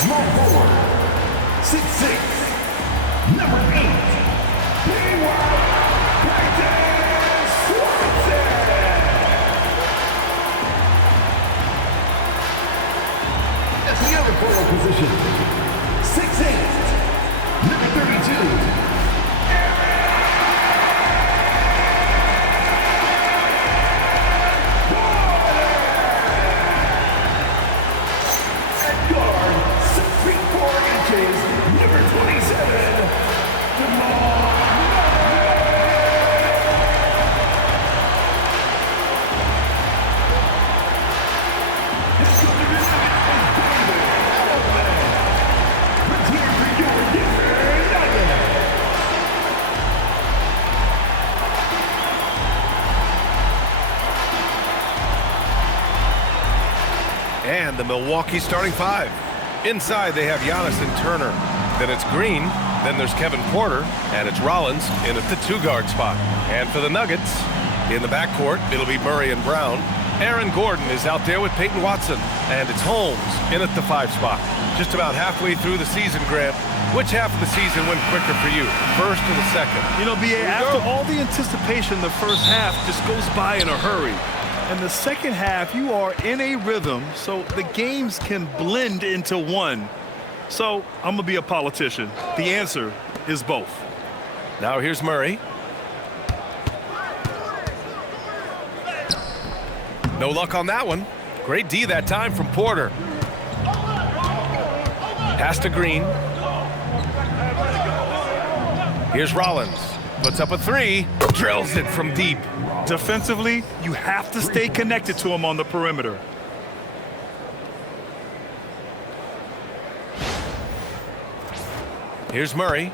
Small forward, 6'6", number 8, at the other forward position, 6'8", number 32. And the Milwaukee starting five. Inside, they have Giannis and Turner. Then it's Green. Then there's Kevin Porter. And it's Rollins in at the two-guard spot. And for the Nuggets, in the backcourt, it'll be Murray and Brown. Aaron Gordon is out there with Peyton Watson. And it's Holmes in at the five spot. Just about halfway through the season, Grant. Which half of the season went quicker for you, first or the second? You know, B.A., after all the anticipation, the first half just goes by in a hurry. And the second half, you are in a rhythm, so the games can blend into one. So I'm going to be a politician. The answer is both. Now here's Murray. No luck on that one. Great D that time from Porter. Pass to Green. Here's Rollins. Puts up a three. Drills it from deep. Defensively, you have to stay connected to him on the perimeter. Here's Murray.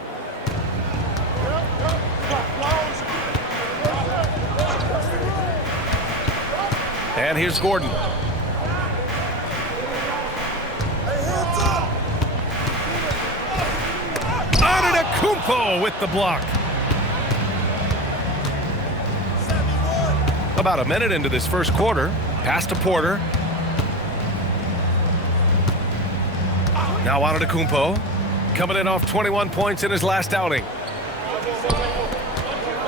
And here's Gordon. Antetokounmpo with the block. About a minute into this first quarter. Pass to Porter. Now Antetokounmpo. Coming in off 21 points in his last outing.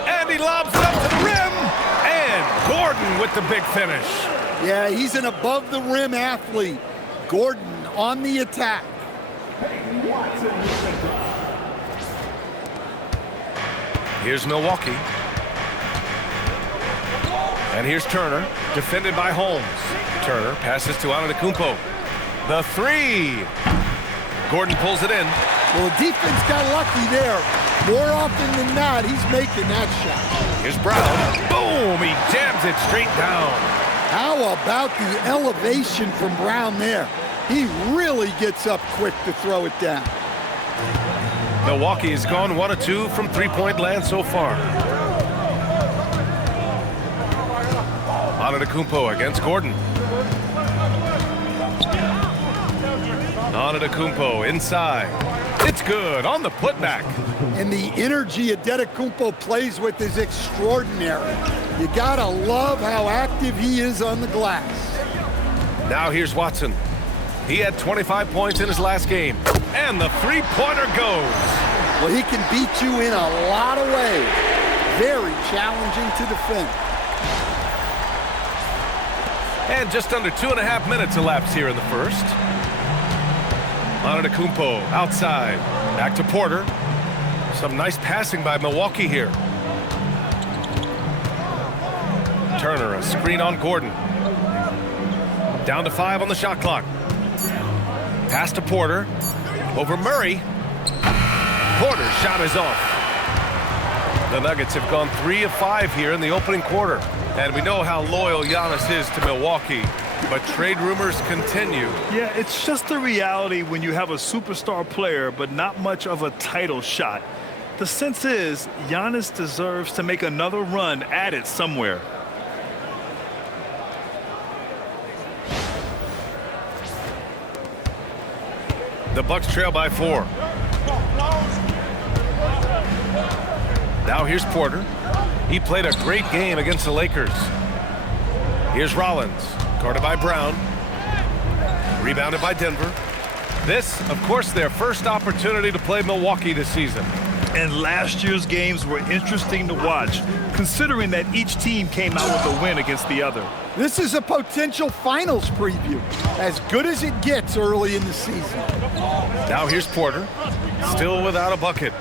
And he lobs it up to the rim. And Gordon with the big finish. Yeah, he's an above-the-rim athlete. Gordon on the attack. Here's Milwaukee. And here's Turner, defended by Holmes. Turner passes to Antetokounmpo. The three. Gordon pulls it in. Well, the defense got lucky there. More often than not, he's making that shot. Here's Brown. Boom! He jams it straight down. How about the elevation from Brown there? He really gets up quick to throw it down. Milwaukee has gone 1 of 2 from three-point land so far. Antetokounmpo against Gordon. Antetokounmpo inside. It's good on the putback. And the energy Antetokounmpo plays with is extraordinary. You gotta love how active he is on the glass. Now here's Watson. He had 25 points in his last game. And the three-pointer goes. Well, he can beat you in a lot of ways. Very challenging to defend. And just under 2.5 minutes elapsed here in the first. Antetokounmpo outside. Back to Porter. Some nice passing by Milwaukee here. Turner, a screen on Gordon. Down to 5 on the shot clock. Pass to Porter. Over Murray. Porter's shot is off. The Nuggets have gone 3 of 5 here in the opening quarter. And we know how loyal Giannis is to Milwaukee. But trade rumors continue. Yeah, it's just the reality when you have a superstar player, but not much of a title shot. The sense is Giannis deserves to make another run at it somewhere. The Bucks trail by 4. Now here's Porter. He played a great game against the Lakers. Here's Rollins, guarded by Brown. Rebounded by Denver. This, of course, their first opportunity to play Milwaukee this season. And last year's games were interesting to watch, considering that each team came out with a win against the other. This is a potential finals preview, as good as it gets early in the season. Now here's Porter, still without a bucket.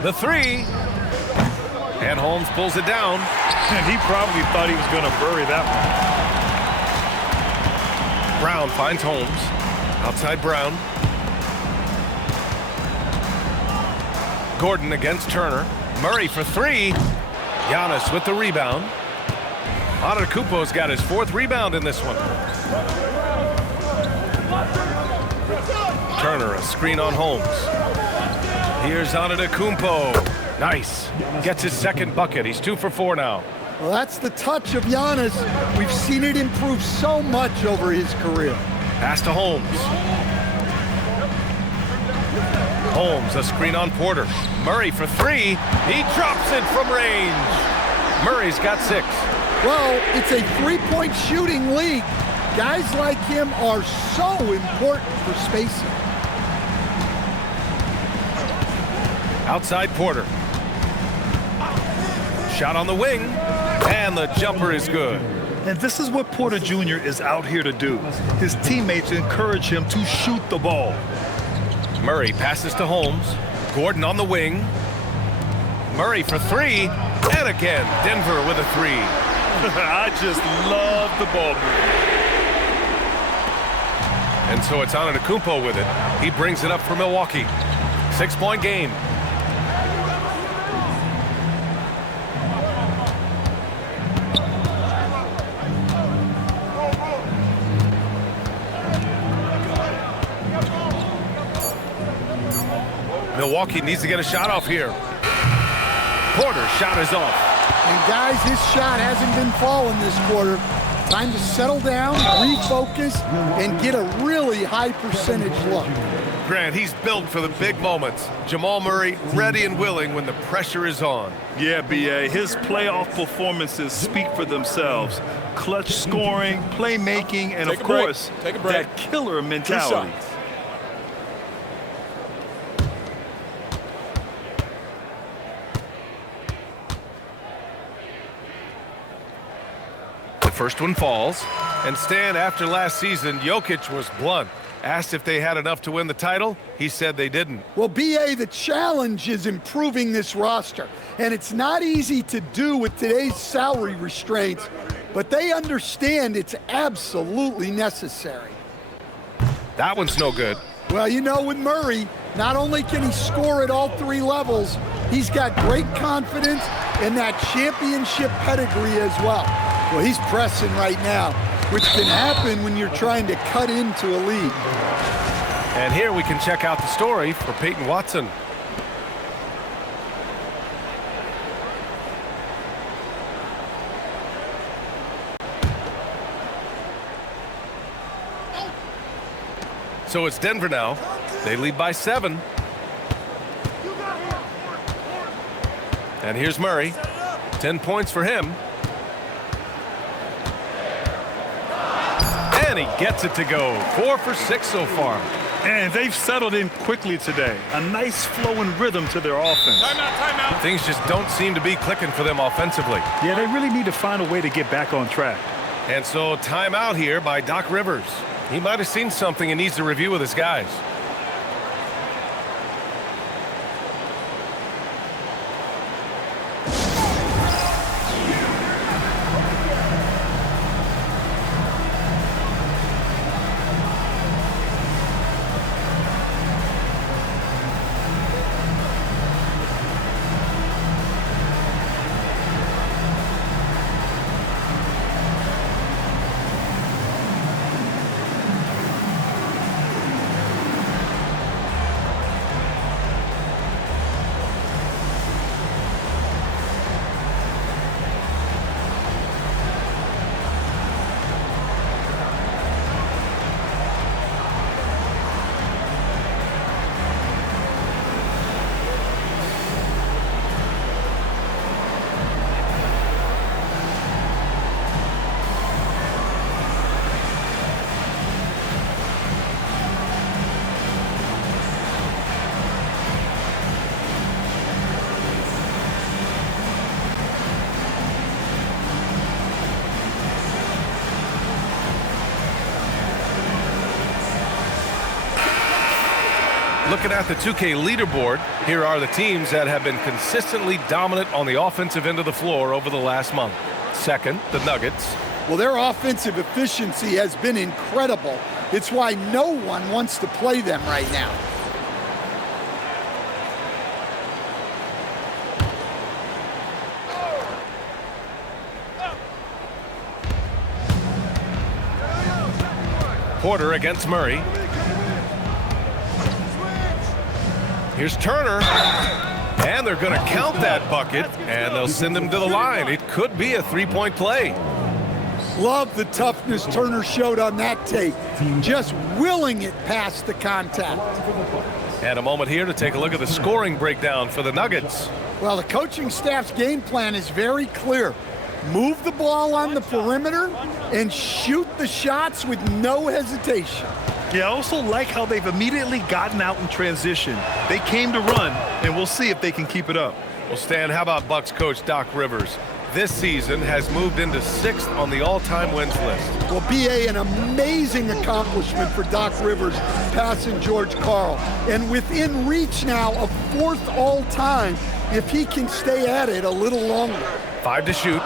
The three. And Holmes pulls it down. And he probably thought he was going to bury that one. Brown finds Holmes. Outside Brown. Gordon against Turner. Murray for three. Giannis with the rebound. Antetokounmpo's got his fourth rebound in this one. Turner, a screen on Holmes. Here's Antetokounmpo. Nice. Gets his second bucket. He's 2 for 4 now. Well, that's the touch of Giannis. We've seen it improve so much over his career. Pass to Holmes. Holmes, a screen on Porter. Murray for three. He drops it from range. Murray's got 6. Well, it's a three-point shooting league. Guys like him are so important for spacing. Outside Porter. Shot on the wing, and the jumper is good. And this is what Porter Jr. is out here to do. His teammates encourage him to shoot the ball. Murray passes to Holmes. Gordon on the wing. Murray for three, and again, Denver with a three. I just love the ball movement. And so it's Antetokounmpo with it. He brings it up for Milwaukee. 6-point game. Milwaukee needs to get a shot off here. Porter's shot is off. And guys, his shot hasn't been falling this quarter. Time to settle down, refocus, and get a really high percentage look. Grant, he's built for the big moments. Jamal Murray ready and willing when the pressure is on. Yeah, B.A., his playoff performances speak for themselves. Clutch scoring, playmaking, and of course, that killer mentality. First one falls. And Stan, after last season, Jokic was blunt. Asked if they had enough to win the title. He said they didn't. Well, B.A., the challenge is improving this roster. And it's not easy to do with today's salary restraints, but they understand it's absolutely necessary. That one's no good. Well, you know, with Murray, not only can he score at all 3 levels, he's got great confidence and that championship pedigree as well. Well, he's pressing right now, which can happen when you're trying to cut into a lead. And here we can check out the story for Peyton Watson. So it's Denver now. They lead by 7. And here's Murray. 10 points for him. And he gets it to go. 4 for 6 so far. And they've settled in quickly today. A nice flowing rhythm to their offense. Timeout. Things just don't seem to be clicking for them offensively. Yeah, they really need to find a way to get back on track. And so timeout here by Doc Rivers. He might have seen something and needs to review with his guys. Looking at the 2K leaderboard, here are the teams that have been consistently dominant on the offensive end of the floor over the last month. Second, the Nuggets. Well, their offensive efficiency has been incredible. It's why no one wants to play them right now. Porter against Murray. Here's Turner. And they're going to count that bucket, and they'll send him to the line. It could be a three-point play. Love the toughness Turner showed on that tape. Just willing it past the contact. And a moment here to take a look at the scoring breakdown for the Nuggets. Well, the coaching staff's game plan is very clear. Move the ball on the perimeter and shoot the shots with no hesitation. Yeah, I also like how they've immediately gotten out in transition. They came to run, and we'll see if they can keep it up. Well, Stan, how about Bucks coach Doc Rivers? This season has moved into 6th on the all-time wins list. Well, B.A., an amazing accomplishment for Doc Rivers passing George Karl. And within reach now of 4th all-time if he can stay at it a little longer. 5 to shoot.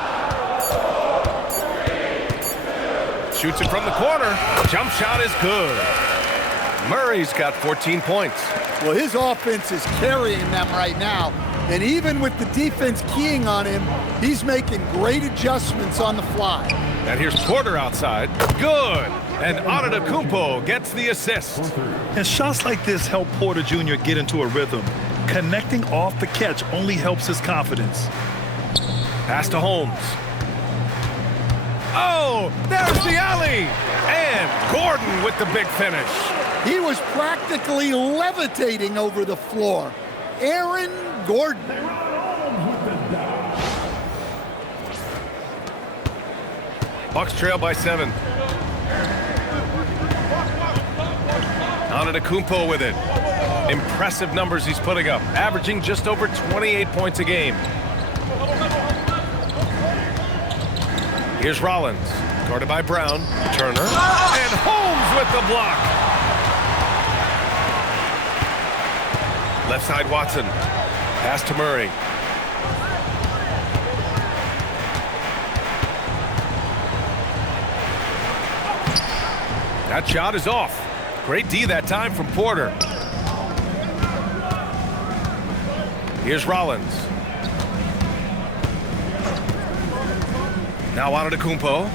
Shoots it from the corner. Jump shot is good. Murray's got 14 points. Well, his offense is carrying them right now. And even with the defense keying on him, he's making great adjustments on the fly. And here's Porter outside. Good. And Antetokounmpo gets the assist. And shots like this help Porter Jr. get into a rhythm. Connecting off the catch only helps his confidence. Pass to Holmes. Oh, there's the alley. And Gordon with the big finish. He was practically levitating over the floor. Aaron Gordon. Bucks trail by 7. Antetokounmpo with it. Impressive numbers he's putting up, averaging just over 28 points a game. Here's Rollins, guarded by Brown. Turner, and Holmes with the block. Left side Watson. Pass to Murray. That shot is off. Great D that time from Porter. Here's Rollins. Now Antetokounmpo.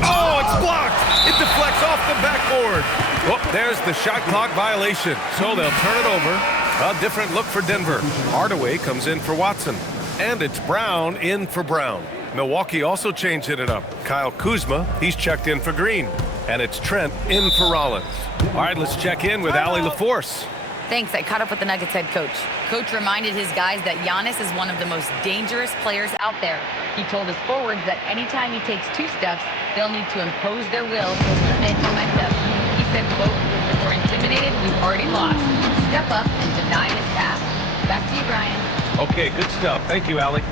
Oh, it's blocked. It deflects off the backboard. Oh, there's the shot clock violation. So they'll turn it over. A different look for Denver. Hardaway comes in for Watson. And it's Brown in for Brown. Milwaukee also changing it up. Kyle Kuzma, he's checked in for Green. And it's Trent in for Rollins. All right, let's check in with Allie LaForce. Thanks. I caught up with the Nuggets head coach. Coach reminded his guys that Giannis is one of the most dangerous players out there. He told his forwards that anytime he takes 2 steps, they'll need to impose their will to limit momentum. He said, quote, "If we're intimidated, we've already lost. Step up and deny this pass." Back to you, Brian. Okay, good stuff. Thank you, Allie.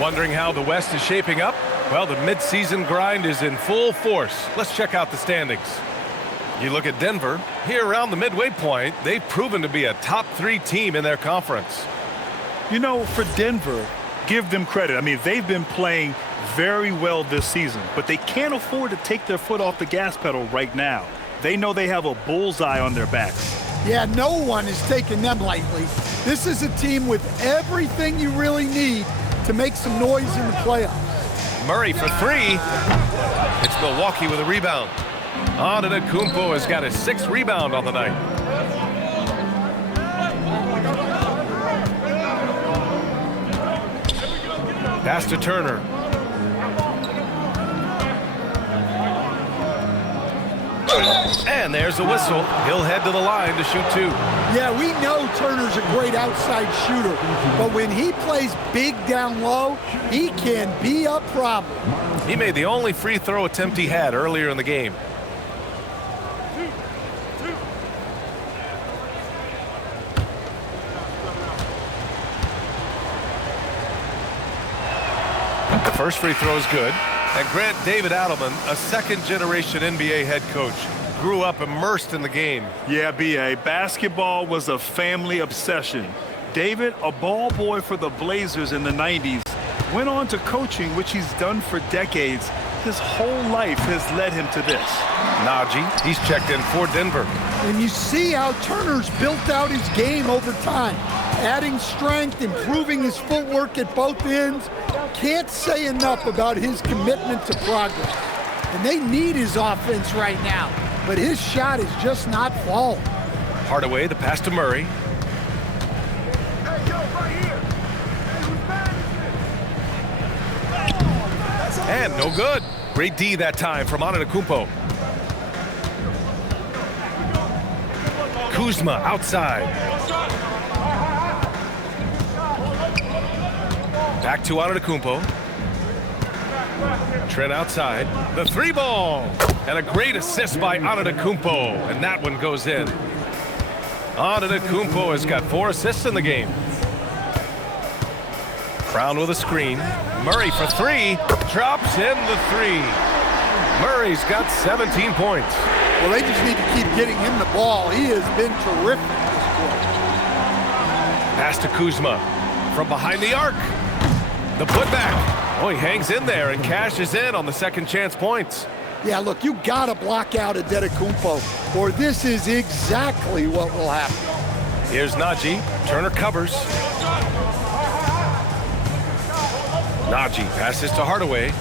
Wondering how the West is shaping up? Well, the midseason grind is in full force. Let's check out the standings. You look at Denver, here around the midway point, they've proven to be a top 3 team in their conference. You know, for Denver, give them credit. I mean, they've been playing very well this season, but they can't afford to take their foot off the gas pedal right now. They know they have a bullseye on their backs. Yeah, no one is taking them lightly. This is a team with everything you really need to make some noise in the playoffs. Murray for three. It's Milwaukee with a rebound. Antetokounmpo has got his 6th rebound on the night. Pass to Turner. And there's a whistle. He'll head to the line to shoot 2. Yeah, we know Turner's a great outside shooter, but when he plays big down low, he can be a problem. He made the only free throw attempt he had earlier in the game. The first free throw is good. And Grant David Adelman, a second-generation NBA head coach, grew up immersed in the game. Yeah, B.A., basketball was a family obsession. David, a ball boy for the Blazers in the 90s, went on to coaching, which he's done for decades. His whole life has led him to this. Najee, he's checked in for Denver. And you see how Turner's built out his game over time, adding strength, improving his footwork at both ends. Can't say enough about his commitment to progress. And they need his offense right now, but his shot is just not falling. Hardaway, the pass to Murray. And no good. Great D that time from Antetokounmpo. Kuzma outside. Back to Antetokounmpo. Trent outside. The 3-ball. And a great assist by Antetokounmpo. And that one goes in. Antetokounmpo has got 4 assists in the game. Brown with a screen. Murray for 3. Drops in the 3. Murray's got 17 points. Well, they just need to keep getting him the ball. He has been terrific this quarter. Pass to Kuzma. From behind the arc. The putback. Oh, he hangs in there and cashes in on the second chance points. Yeah, look, you got to block out Antetokounmpo, or this is exactly what will happen. Here's Najee. Turner covers. Najee passes to Hardaway.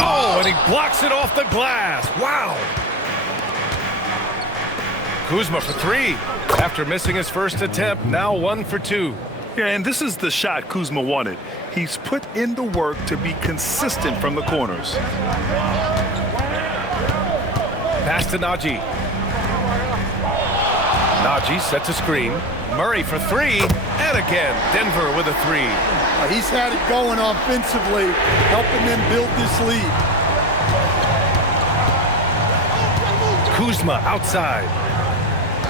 Oh, and he blocks it off the glass. Wow. Kuzma for 3. After missing his first attempt, now 1 for 2. Yeah, and this is the shot Kuzma wanted. He's put in the work to be consistent from the corners. Pass to Najee. Najee sets a screen. Murray for 3. And again, Denver with a 3. He's had it going offensively, helping them build this lead. Kuzma outside.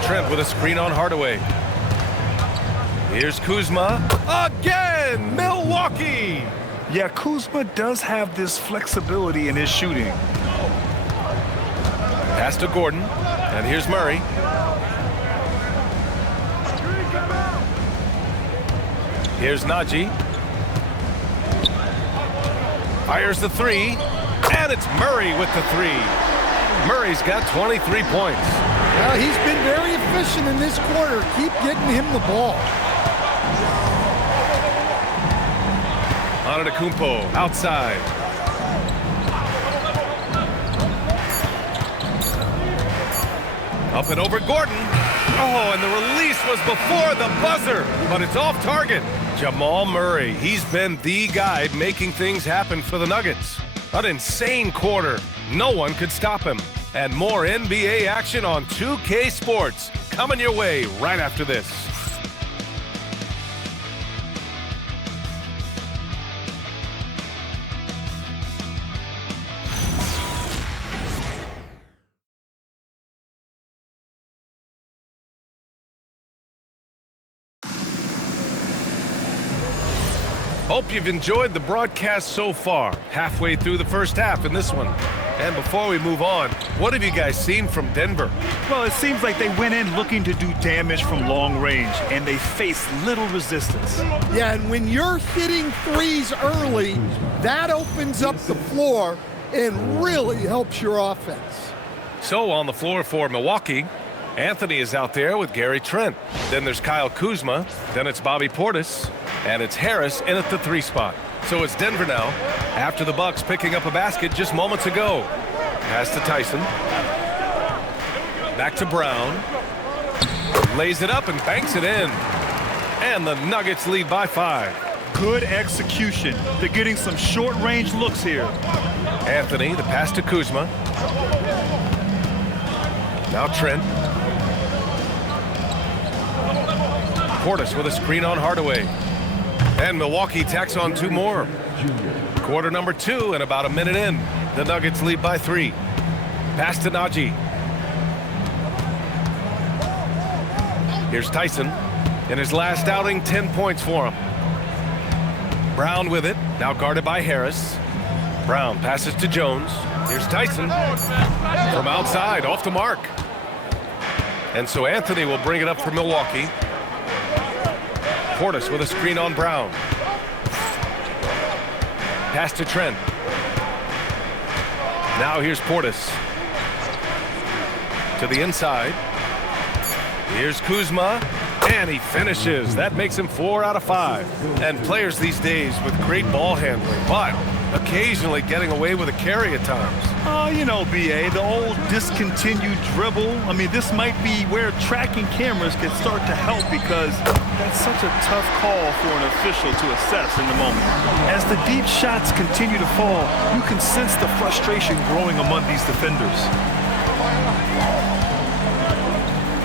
Trent with a screen on Hardaway. Here's Kuzma again, Milwaukee. Yeah, Kuzma does have this flexibility in his shooting. Pass to Gordon, and here's Murray. Here's Najee. Fires the 3, and it's Murray with the 3. Murray's got 23 points. Well, he's been very efficient in this quarter. Keep getting him the ball. Antetokounmpo outside. Up and over Gordon. Oh, and the release was before the buzzer, but it's off target. Jamal Murray, he's been the guy making things happen for the Nuggets. An insane quarter. No one could stop him. And more NBA action on 2K Sports coming your way right after this. Hope you've enjoyed the broadcast so far. Halfway through the first half in this one. And before we move on, what have you guys seen from Denver? Well, it seems like they went in looking to do damage from long range, and they faced little resistance. Yeah, and when you're hitting threes early, that opens up the floor and really helps your offense. So on the floor for Milwaukee, Anthony is out there with Gary Trent. Then there's Kyle Kuzma. Then it's Bobby Portis. And it's Harris in at the 3 spot. So it's Denver now, after the Bucks picking up a basket just moments ago. Pass to Tyson. Back to Brown. Lays it up and banks it in. And the Nuggets lead by 5. Good execution. They're getting some short-range looks here. Anthony, the pass to Kuzma. Now Trent. Portis with a screen on Hardaway. And Milwaukee tacks on 2 more. Quarter number 2 and about a minute in. The Nuggets lead by 3. Pass to Najee. Here's Tyson. In his last outing, 10 points for him. Brown with it. Now guarded by Harris. Brown passes to Jones. Here's Tyson. From outside, off the mark. And so Anthony will bring it up for Milwaukee. Portis with a screen on Brown. Pass to Trent. Now here's Portis. To the inside. Here's Kuzma. And he finishes. That makes him 4 out of 5. And players these days with great ball handling, but occasionally getting away with a carry at times. Oh, you know, B.A., the old discontinued dribble. I mean, this might be where tracking cameras can start to help because that's such a tough call for an official to assess in the moment. As the deep shots continue to fall, you can sense the frustration growing among these defenders.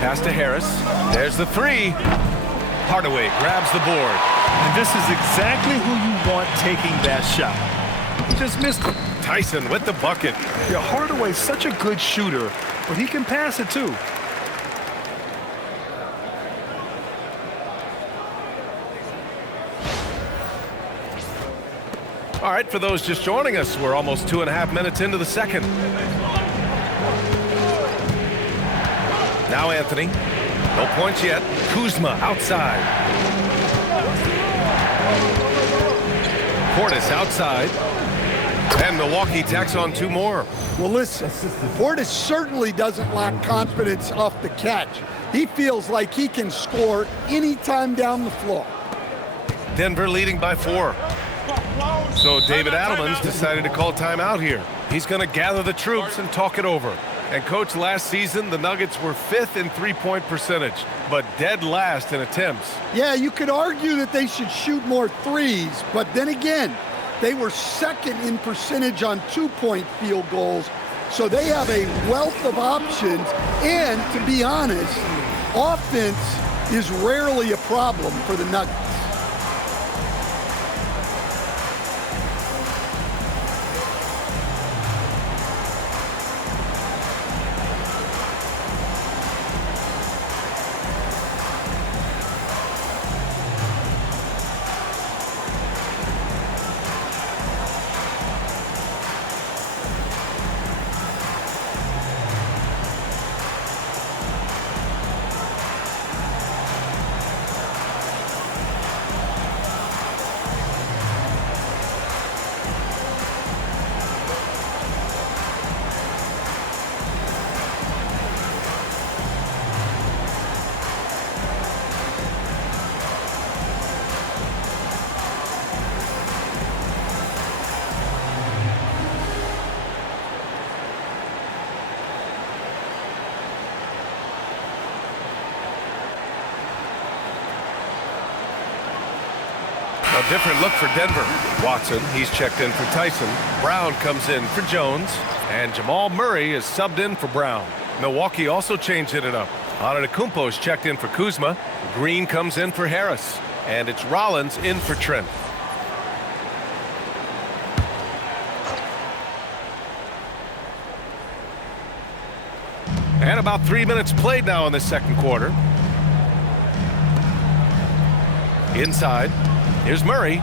Pass to Harris. There's the 3. Hardaway grabs the board. And this is exactly who you want taking that shot. He just missed it. Tyson with the bucket. Yeah, Hardaway's such a good shooter, but he can pass it too. All right, for those just joining us, we're almost 2.5 minutes into the second. Now Anthony. No points yet. Kuzma outside. Portis outside. And Milwaukee tacks on 2 more. Well, listen, Portis certainly doesn't lack confidence off the catch. He feels like he can score anytime down the floor. Denver leading by 4. So David Adelman's decided to call timeout here. He's going to gather the troops and talk it over. And, Coach, last season, the Nuggets were 5th in three-point percentage, but dead last in attempts. Yeah, you could argue that they should shoot more threes, but then again, they were 2nd in percentage on 2-point field goals, so they have a wealth of options. And, to be honest, offense is rarely a problem for the Nuggets. A different look for Denver. Watson, he's checked in for Tyson. Brown comes in for Jones. And Jamal Murray is subbed in for Brown. Milwaukee also changed it up. Antetokounmpo's checked in for Kuzma. Green comes in for Harris. And it's Rollins in for Trent. And about 3 minutes played now in the second quarter. Inside. Here's Murray.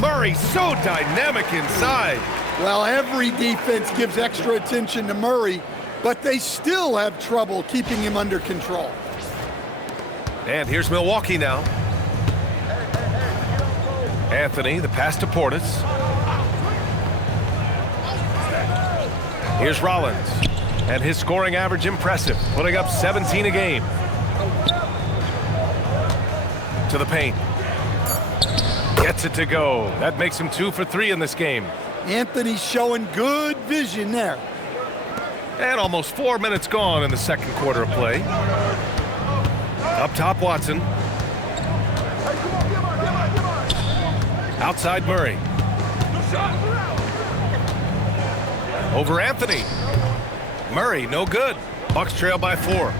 Murray so dynamic inside. Well, every defense gives extra attention to Murray, but they still have trouble keeping him under control. And here's Milwaukee now. Anthony, the pass to Portis. Here's Rollins. And his scoring average impressive, putting up 17 a game. To the paint. Gets it to go. That makes him 2 for 3 in this game. Anthony's showing good vision there. And almost 4 minutes gone in the second quarter of play. Up top, Watson. Outside, Murray. Over Anthony. Murray, no good. Bucks trail by 4.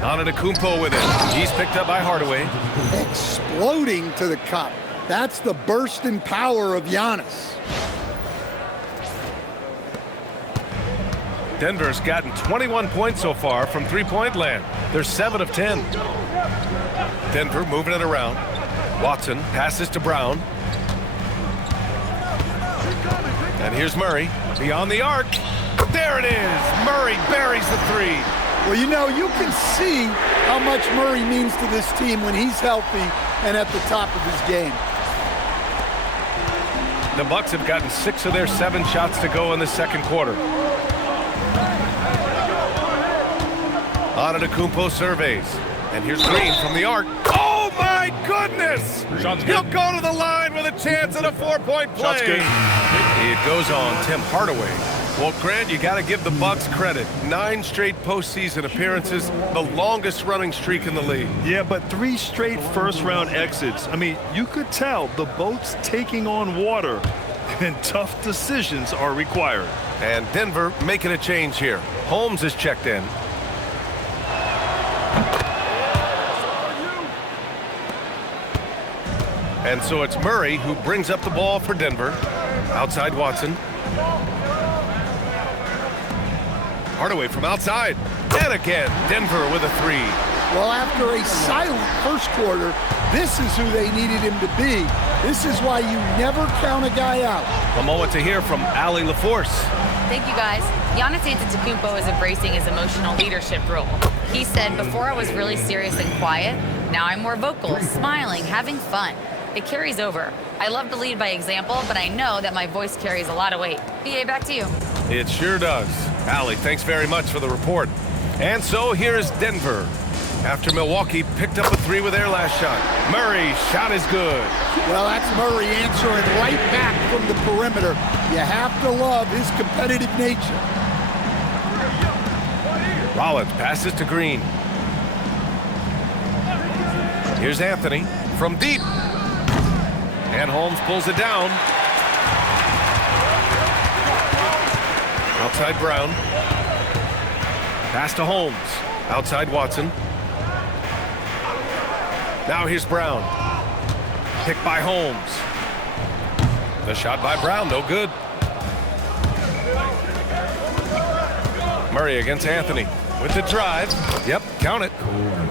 Antetokounmpo with it. He's picked up by Hardaway. Exploding to the cup. That's the burst in power of Giannis. Denver's gotten 21 points so far from three-point land. They're 7 of 10. Denver moving it around. Watson passes to Brown. And here's Murray beyond the arc. There it is. Murray buries the 3. Well, you know, you can see how much Murray means to this team when he's healthy and at the top of his game. The Bucks have gotten 6 of their 7 shots to go in the second quarter. Antetokounmpo surveys. And here's Green from the arc. Oh, my goodness! He'll go to the line with a chance at a 4-point play. Shot's good. It goes on Tim Hardaway. Well, Grant, you got to give the Bucks credit. 9 straight postseason appearances, the longest running streak in the league. Yeah, but 3 straight first-round exits. I mean, you could tell the boat's taking on water, and tough decisions are required. And Denver making a change here. Holmes is checked in. And so it's Murray who brings up the ball for Denver. Outside Watson. Hardaway from outside. And again, Denver with a 3. Well, after a silent first quarter, this is who they needed him to be. This is why you never count a guy out. A moment to hear from Allie LaForce. Thank you, guys. Giannis Antetokounmpo is embracing his emotional leadership role. He said, before I was really serious and quiet, now I'm more vocal, smiling, having fun. It carries over. I love to lead by example, but I know that my voice carries a lot of weight. BA, back to you. It sure does. Allie, thanks very much for the report. And so here is Denver. After Milwaukee picked up a 3 with their last shot. Murray, shot is good. Well, that's Murray answering right back from the perimeter. You have to love his competitive nature. Rollins passes to Green. Here's Anthony from deep. And Holmes pulls it down. Outside Brown. Pass to Holmes. Outside Watson. Now here's Brown. Picked by Holmes. The shot by Brown, no good. Murray against Anthony with the drive. Yep, count it.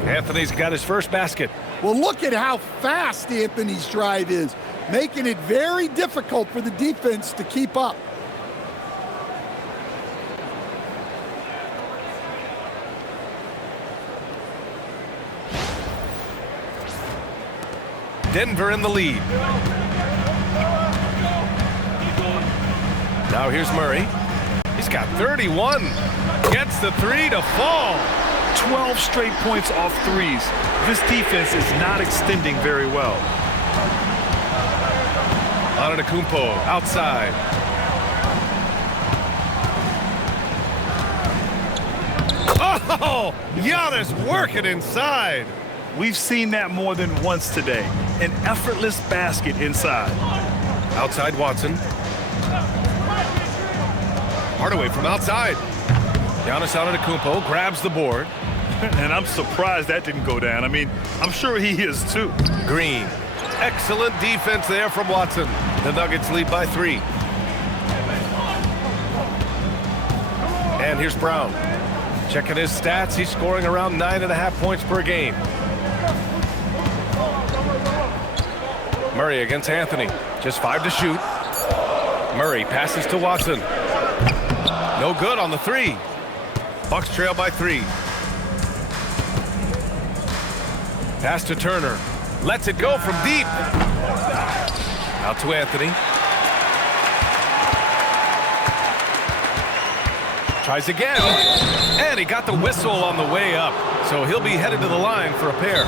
Anthony's got his first basket. Well, look at how fast Anthony's drive is, making it very difficult for the defense to keep up. Denver in the lead. Now here's Murray. He's got 31. Gets the 3 to fall. 12 straight points off threes. This defense is not extending very well. Antetokounmpo outside. Oh, Giannis working inside. We've seen that more than once today. An effortless basket inside. Outside Watson. Hardaway from outside. Giannis Antetokounmpo grabs the board. And I'm surprised that didn't go down. I mean, I'm sure he is too. Green. Excellent defense there from Watson. The Nuggets lead by 3. And here's Brown. Checking his stats, he's scoring around 9.5 points per game. Murray against Anthony. Just 5 to shoot. Murray passes to Watson. No good on the 3. Bucks trail by 3. Pass to Turner. Lets it go from deep. Out to Anthony. Tries again. And he got the whistle on the way up. So he'll be headed to the line for a pair.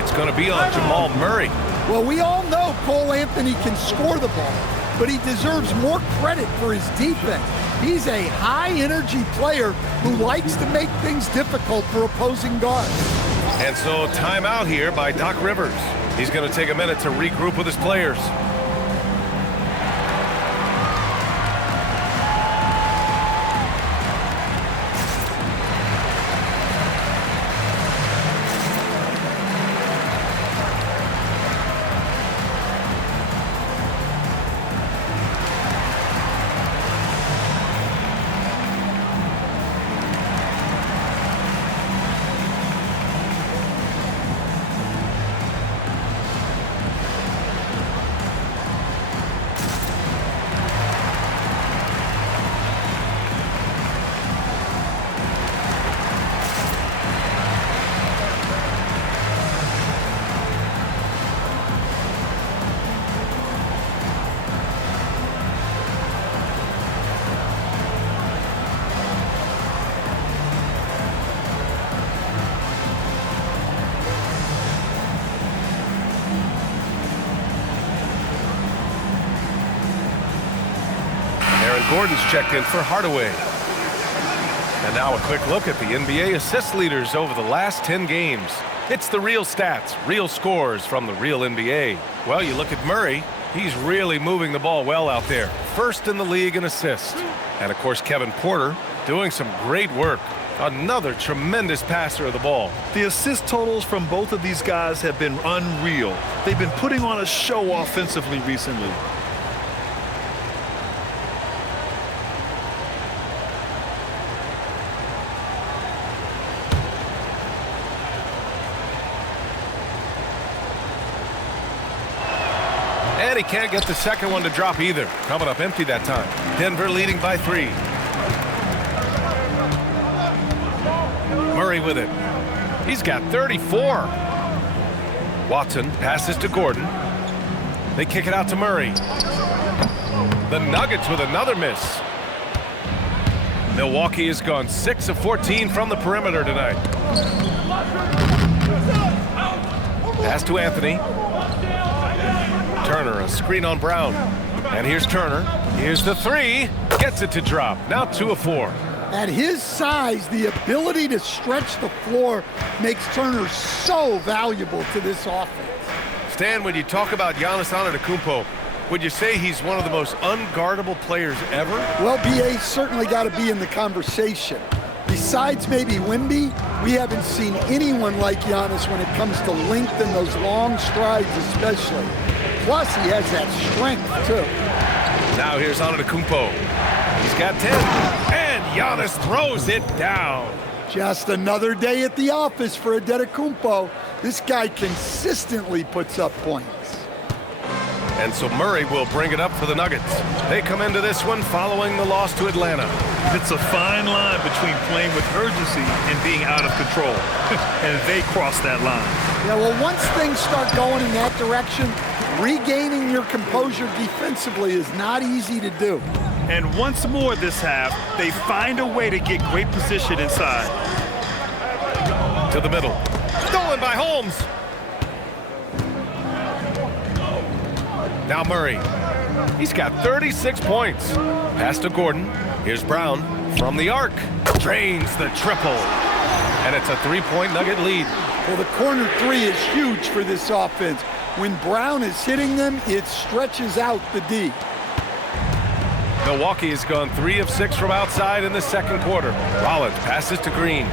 It's going to be on Jamal Murray. Well, we all know Cole Anthony can score the ball, but he deserves more credit for his defense. He's a high-energy player who likes to make things difficult for opposing guards. And so timeout here by Doc Rivers. He's going to take a minute to regroup with his players. Gordon's checked in for Hardaway. And now a quick look at the NBA assist leaders over the last 10 games. It's the real stats, real scores from the real NBA. Well, you look at Murray, he's really moving the ball well out there. First in the league in assists. And of course, Kevin Porter doing some great work. Another tremendous passer of the ball. The assist totals from both of these guys have been unreal. They've been putting on a show offensively recently. And he can't get the second one to drop either. Coming up empty that time. Denver leading by 3. Murray with it. He's got 34. Watson passes to Gordon. They kick it out to Murray. The Nuggets with another miss. Milwaukee has gone 6 of 14 from the perimeter tonight. Pass to Anthony. Turner, a screen on Brown. And here's Turner. Here's the 3. Gets it to drop. Now 2 of 4. At his size, the ability to stretch the floor makes Turner so valuable to this offense. Stan, when you talk about Giannis Antetokounmpo, would you say he's one of the most unguardable players ever? Well, BA's certainly got to be in the conversation. Besides maybe Wemby, we haven't seen anyone like Giannis when it comes to length and those long strides especially. Plus, he has that strength, too. Now here's Antetokounmpo. He's got 10. And Giannis throws it down. Just another day at the office for Antetokounmpo. This guy consistently puts up points. And so Murray will bring it up for the Nuggets. They come into this one following the loss to Atlanta. It's a fine line between playing with urgency and being out of control. And they cross that line. Yeah, well, once things start going in that direction, regaining your composure defensively is not easy to do. And once more this half, they find a way to get great position inside. To the middle. Stolen by Holmes. Now Murray. He's got 36 points. Pass to Gordon. Here's Brown from the arc. Drains the triple. And it's a 3-point Nugget lead. Well, the corner 3 is huge for this offense. When Brown is hitting them, it stretches out the D. Milwaukee has gone 3 of 6 from outside in the second quarter. Rollins passes to Green.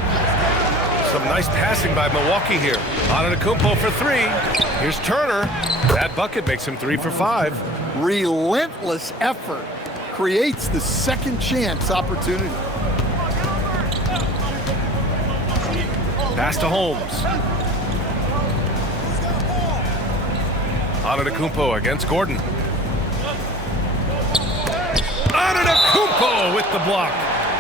Some nice passing by Milwaukee here. Antetokounmpo for 3. Here's Turner. That bucket makes him 3 for 5. Relentless effort creates the second chance opportunity. Pass to Holmes. Antetokounmpo against Gordon. Antetokounmpo with the block.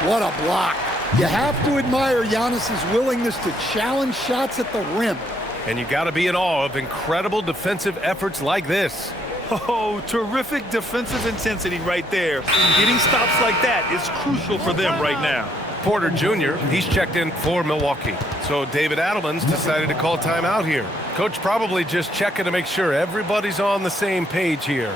What a block. You have to admire Giannis's willingness to challenge shots at the rim. And you got to be in awe of incredible defensive efforts like this. Oh, terrific defensive intensity right there. Getting stops like that is crucial for them right now. Porter Jr., he's checked in for Milwaukee. So David Adelman's decided to call timeout here. Coach probably just checking to make sure everybody's on the same page here.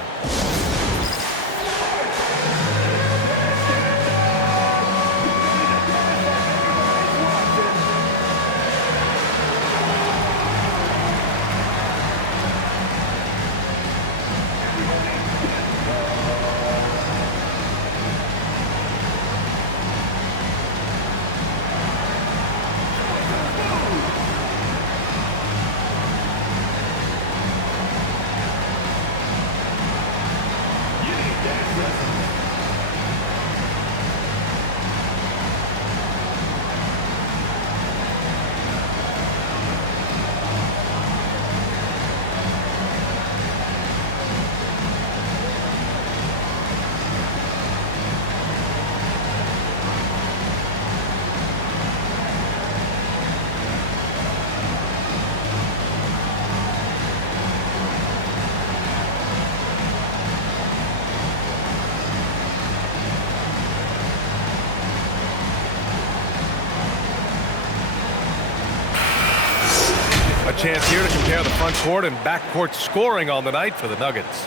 A chance here to compare the front court and backcourt scoring on the night for the Nuggets.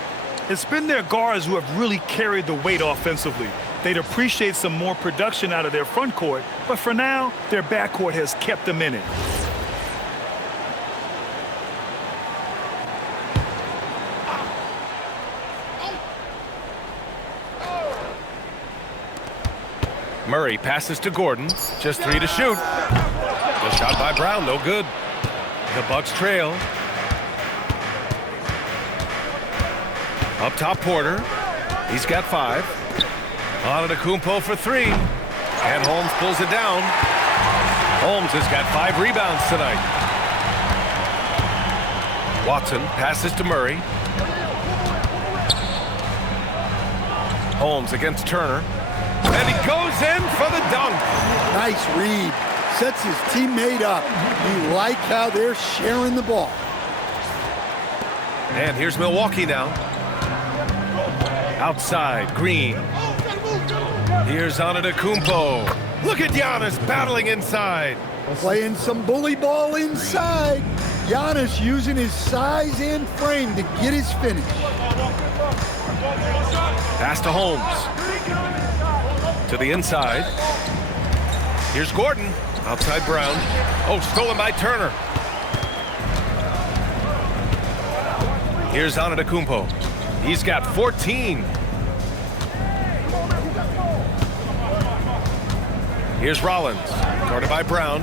It's been their guards who have really carried the weight offensively. They'd appreciate some more production out of their front court, but for now, their backcourt has kept them in it. Murray passes to Gordon. Just 3 to shoot. The shot by Brown, no good. The Bucks trail. Up top, Porter. He's got 5. Antetokounmpo for 3. And Holmes pulls it down. Holmes has got 5 rebounds tonight. Watson passes to Murray. Holmes against Turner. And he goes in for the dunk. Nice read. Sets his teammate up. You like how they're sharing the ball. And here's Milwaukee now. Outside, Green. Here's Antetokounmpo. Look at Giannis battling inside. Playing some bully ball inside. Giannis using his size and frame to get his finish. Pass to Holmes. To the inside. Here's Gordon. Outside Brown. Oh, stolen by Turner. Here's Antetokounmpo. He's got 14. Here's Rollins. Guarded by Brown.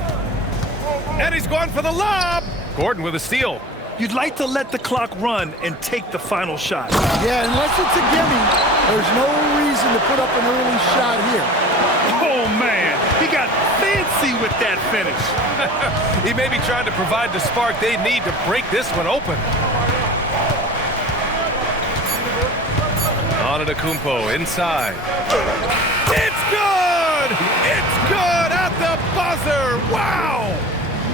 And he's going for the lob. Gordon with a steal. You'd like to let the clock run and take the final shot. Yeah, unless it's a gimme, there's no reason to put up an early shot here. Oh, man. He got fancy with that finish. He may be trying to provide the spark they need to break this one open. Antetokounmpo inside. It's good! It's good at the buzzer! Wow!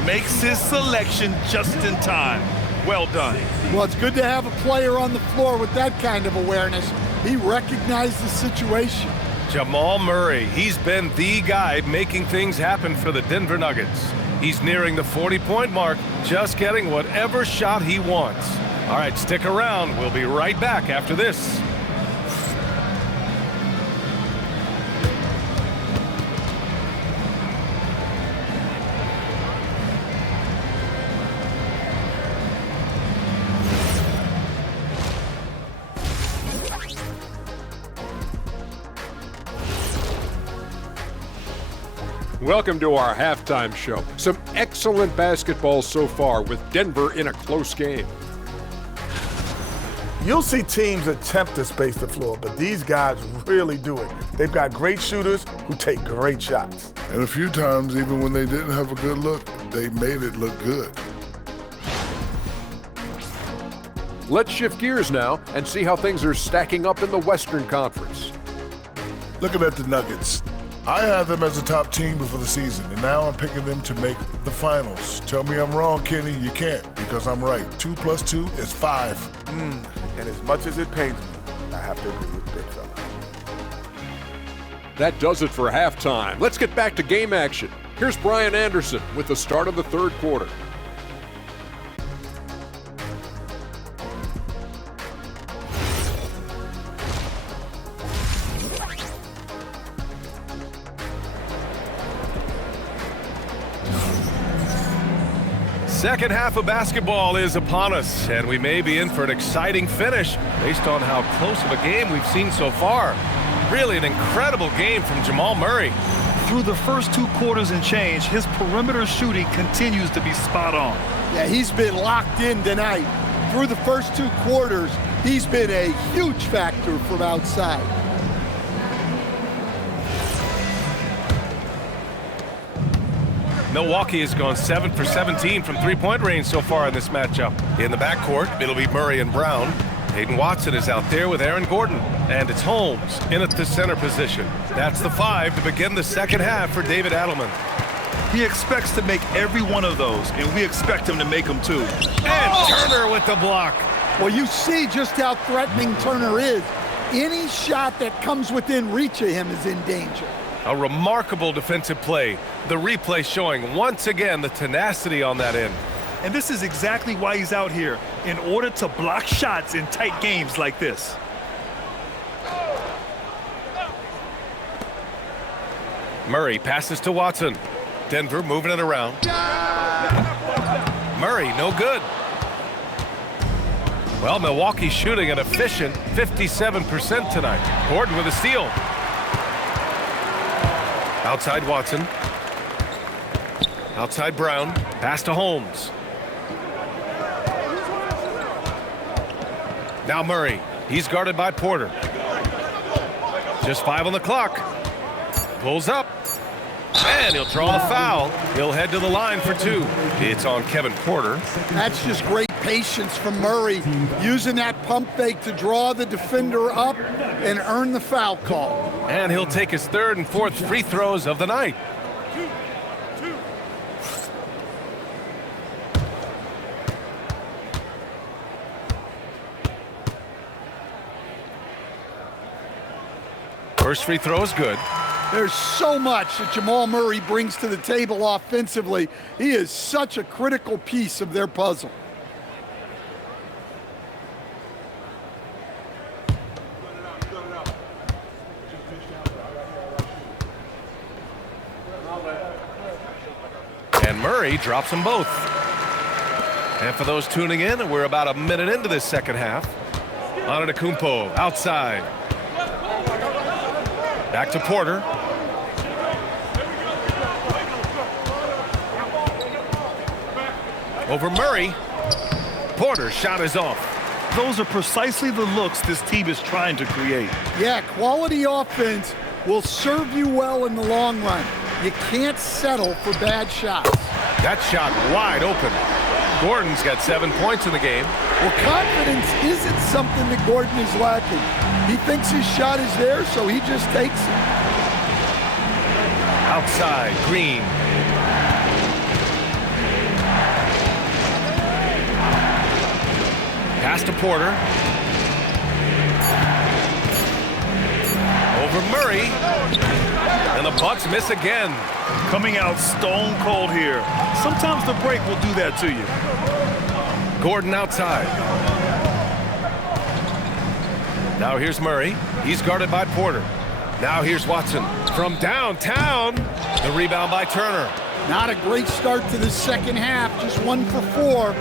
Makes his selection just in time. Well done. Well, it's good to have a player on the floor with that kind of awareness. He recognized the situation. Jamal Murray, he's been the guy making things happen for the Denver Nuggets. He's nearing the 40-point mark, just getting whatever shot he wants. All right, stick around. We'll be right back after this. Welcome to our halftime show. Some excellent basketball so far with Denver in a close game. You'll see teams attempt to space the floor, but these guys really do it. They've got great shooters who take great shots. And a few times, even when they didn't have a good look, they made it look good. Let's shift gears now and see how things are stacking up in the Western Conference. Looking at the Nuggets, I had them as a top team before the season, and now I'm picking them to make the finals. Tell me I'm wrong, Kenny. You can't, because I'm right. 2 + 2 is 5. And as much as it pains me, I have to agree with Big Fella. That does it for halftime. Let's get back to game action. Here's Brian Anderson with the start of the third quarter. Second half of basketball is upon us, and we may be in for an exciting finish based on how close of a game we've seen so far. Really an incredible game from Jamal Murray. Through the first 2 quarters and change, his perimeter shooting continues to be spot on. Yeah, he's been locked in tonight. Through the first 2 quarters, he's been a huge factor from outside. Milwaukee has gone 7 for 17 from three-point range so far in this matchup. In the backcourt, it'll be Murray and Brown. Hayden Watson is out there with Aaron Gordon. And it's Holmes in at the center position. That's the 5 to begin the second half for David Adelman. He expects to make every one of those, and we expect him to make them too. And Turner with the block. Well, you see just how threatening Turner is. Any shot that comes within reach of him is in danger. A remarkable defensive play. The replay showing once again the tenacity on that end. And this is exactly why he's out here, in order to block shots in tight games like this. Murray passes to Watson. Denver moving it around. Murray, no good. Well, Milwaukee shooting an efficient 57% tonight. Gordon with a steal. Outside Watson. Outside Brown. Pass to Holmes. Now Murray. He's guarded by Porter. Just 5 on the clock. Pulls up. And he'll draw the foul. He'll head to the line for 2. It's on Kevin Porter. That's just great patience from Murray, using that pump fake to draw the defender up and earn the foul call. And he'll take his 3rd and 4th free throws of the night. First free throw is good. There's so much that Jamal Murray brings to the table offensively. He is such a critical piece of their puzzle. And Murray drops them both. And for those tuning in, we're about a minute into this second half. Antetokounmpo outside. Back to Porter. Over Murray. Porter's shot is off. Those are precisely the looks this team is trying to create. Yeah, quality offense will serve you well in the long run. You can't settle for bad shots. That shot wide open. Gordon's got 7 points in the game. Well, confidence isn't something that Gordon is lacking. He thinks his shot is there, so he just takes it. Outside, Green. Pass to Porter. Over Murray. And the Bucks miss again. Coming out stone cold here. Sometimes the break will do that to you. Gordon outside. Now here's Murray. He's guarded by Porter. Now here's Watson from downtown. The rebound by Turner. Not a great start to the second half, just 1 for 4.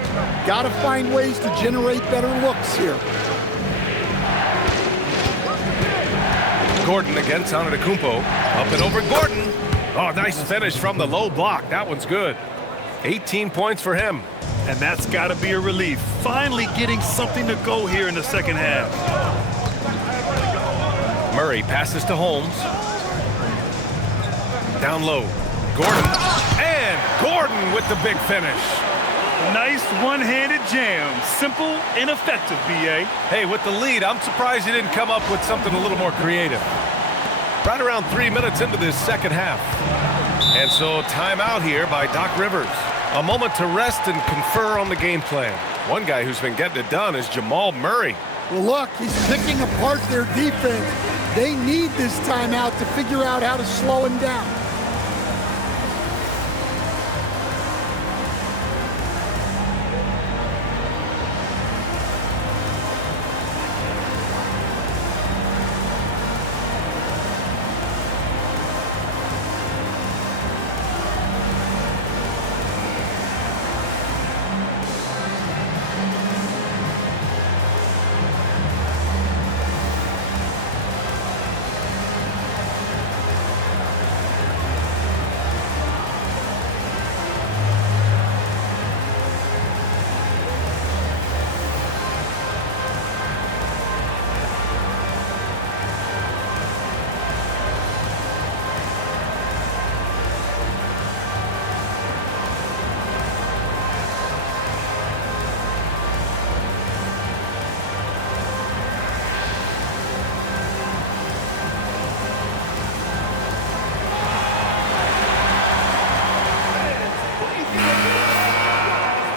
Got to find ways to generate better looks here. Gordon against Antetokounmpo. Up and over Gordon. Oh, nice finish from the low block. That one's good. 18 points for him. And that's got to be a relief. Finally getting something to go here in the second half. Murray passes to Holmes. Down low. Gordon. And Gordon with the big finish. Nice one-handed jam. Simple and effective, B.A. Hey, with the lead, I'm surprised he didn't come up with something a little more creative. Right around 3 minutes into this second half. And so timeout here by Doc Rivers. A moment to rest and confer on the game plan. One guy who's been getting it done is Jamal Murray. Well, look, he's picking apart their defense. They need this timeout to figure out how to slow him down.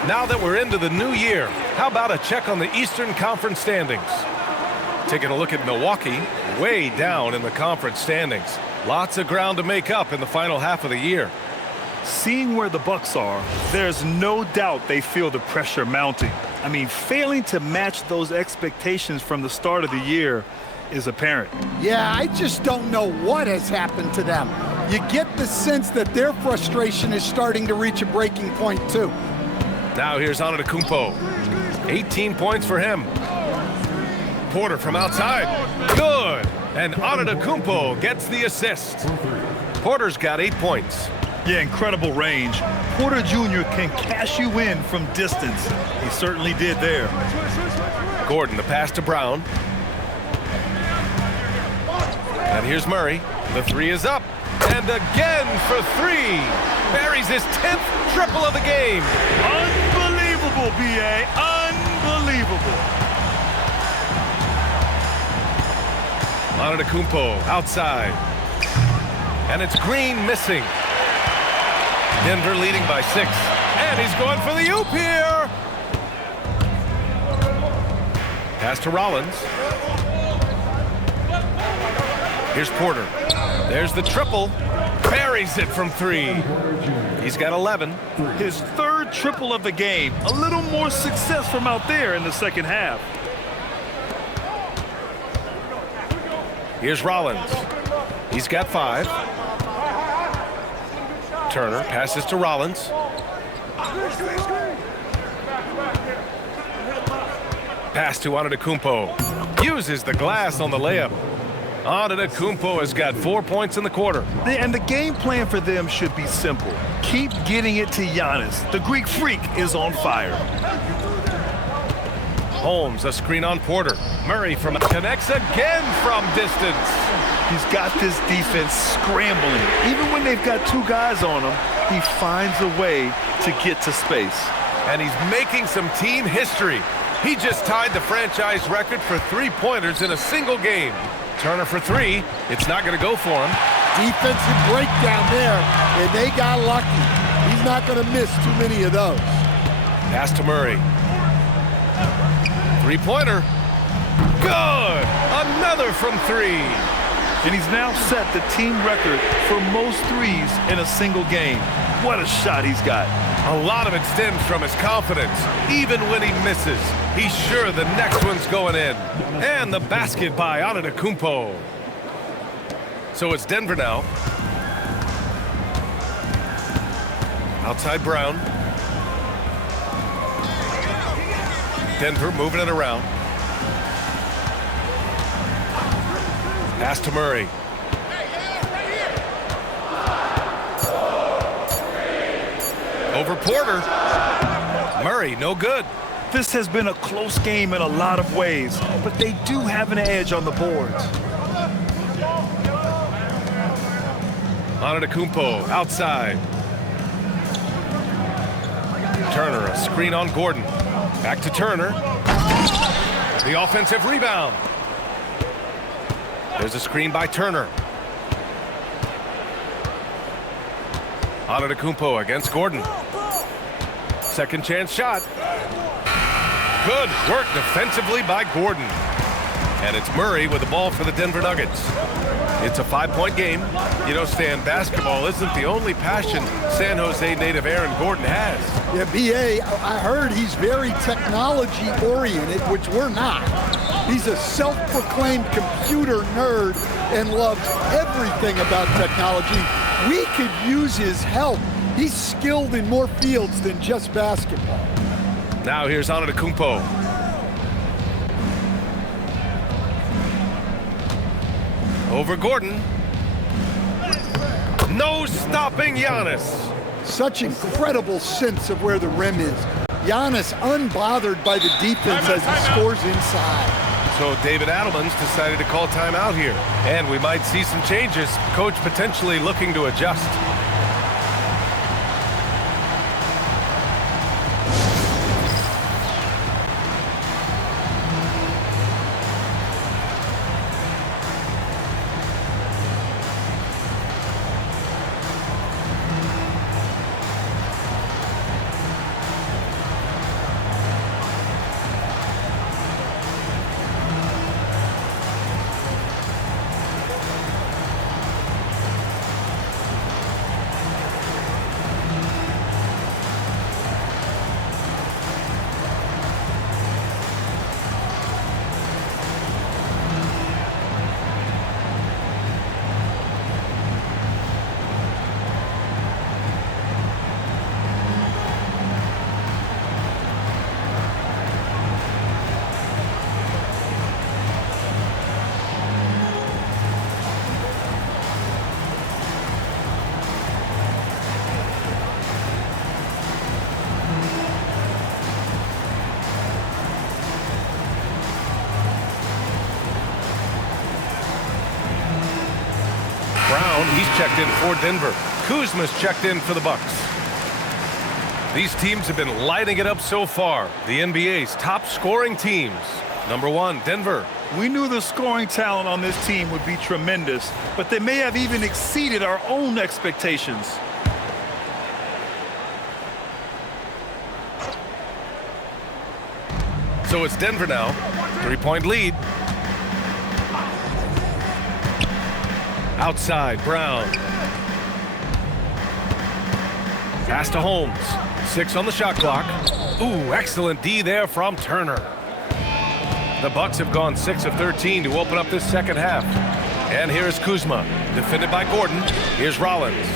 Now that we're into the new year, how about a check on the Eastern Conference standings? Taking a look at Milwaukee, way down in the conference standings. Lots of ground to make up in the final half of the year. Seeing where the Bucks are, there's no doubt they feel the pressure mounting. I mean, failing to match those expectations from the start of the year is apparent. Yeah, I just don't know what has happened to them. You get the sense that their frustration is starting to reach a breaking point, too. Now here's Antetokounmpo. 18 points for him. Porter from outside. Good. And Antetokounmpo gets the assist. Porter's got 8 points. Yeah, incredible range. Porter Jr. can cash you in from distance. He certainly did there. Gordon, the pass to Brown. And here's Murray. The three is up. And again for three. Buries his 10th triple of the game. Unbelievable, B.A. Unbelievable. Antetokounmpo outside. And it's Green missing. Denver leading by 6. And he's going for the oop here. Pass to Rollins. Here's Porter. There's the triple. Buries it from 3. He's got 11. His 3rd triple of the game. A little more success from out there in the second half. Here's Rollins. He's got 5. Turner passes to Rollins. Pass to Antetokounmpo. Uses the glass on the layup. Antetokounmpo has got 4 points in the quarter. And the game plan for them should be simple. Keep getting it to Giannis. The Greek freak is on fire. Holmes, a screen on Porter. Murray connects again from distance. He's got this defense scrambling. Even when they've got 2 guys on him, he finds a way to get to space. And he's making some team history. He just tied the franchise record for 3-pointers in a single game. Turner for 3. It's not going to go for him. Defensive breakdown there, and they got lucky. He's not going to miss too many of those. Pass to Murray. 3-pointer. Good. Another from 3. And he's now set the team record for most threes in a single game. What a shot he's got. A lot of it stems from his confidence. Even when he misses, he's sure the next one's going in. And the basket by Antetokounmpo. So it's Denver now. Outside Brown. Denver moving it around. Pass to Murray. Over Porter. Murray, no good. This has been a close game in a lot of ways, but they do have an edge on the boards. Antetokounmpo outside. Turner, a screen on Gordon. Back to Turner. The offensive rebound. There's a screen by Turner. Antetokounmpo against Gordon. Second chance shot. Good work defensively by Gordon. And it's Murray with the ball for the Denver Nuggets. It's a 5-point game. You know, Stan, basketball isn't the only passion San Jose native Aaron Gordon has. Yeah, B.A., I heard he's very technology-oriented, which we're not. He's a self-proclaimed computer nerd and loves everything about technology. We could use his help. He's skilled in more fields than just basketball. Now here's Antetokounmpo. Over Gordon. No stopping Giannis. Such incredible sense of where the rim is. Giannis unbothered by the defense as he scores inside. So David Adelman's decided to call timeout here. And we might see some changes. Coach potentially looking to adjust. He's checked in for Denver. Kuzma's checked in for the Bucks. These teams have been lighting it up so far. The NBA's top scoring teams. Number 1, Denver. We knew the scoring talent on this team would be tremendous, but they may have even exceeded our own expectations. So it's Denver now. 3-point lead. Outside, Brown. Pass to Holmes. 6 on the shot clock. Ooh, excellent D there from Turner. The Bucks have gone 6 of 13 to open up this second half. And here's Kuzma, defended by Gordon. Here's Rollins.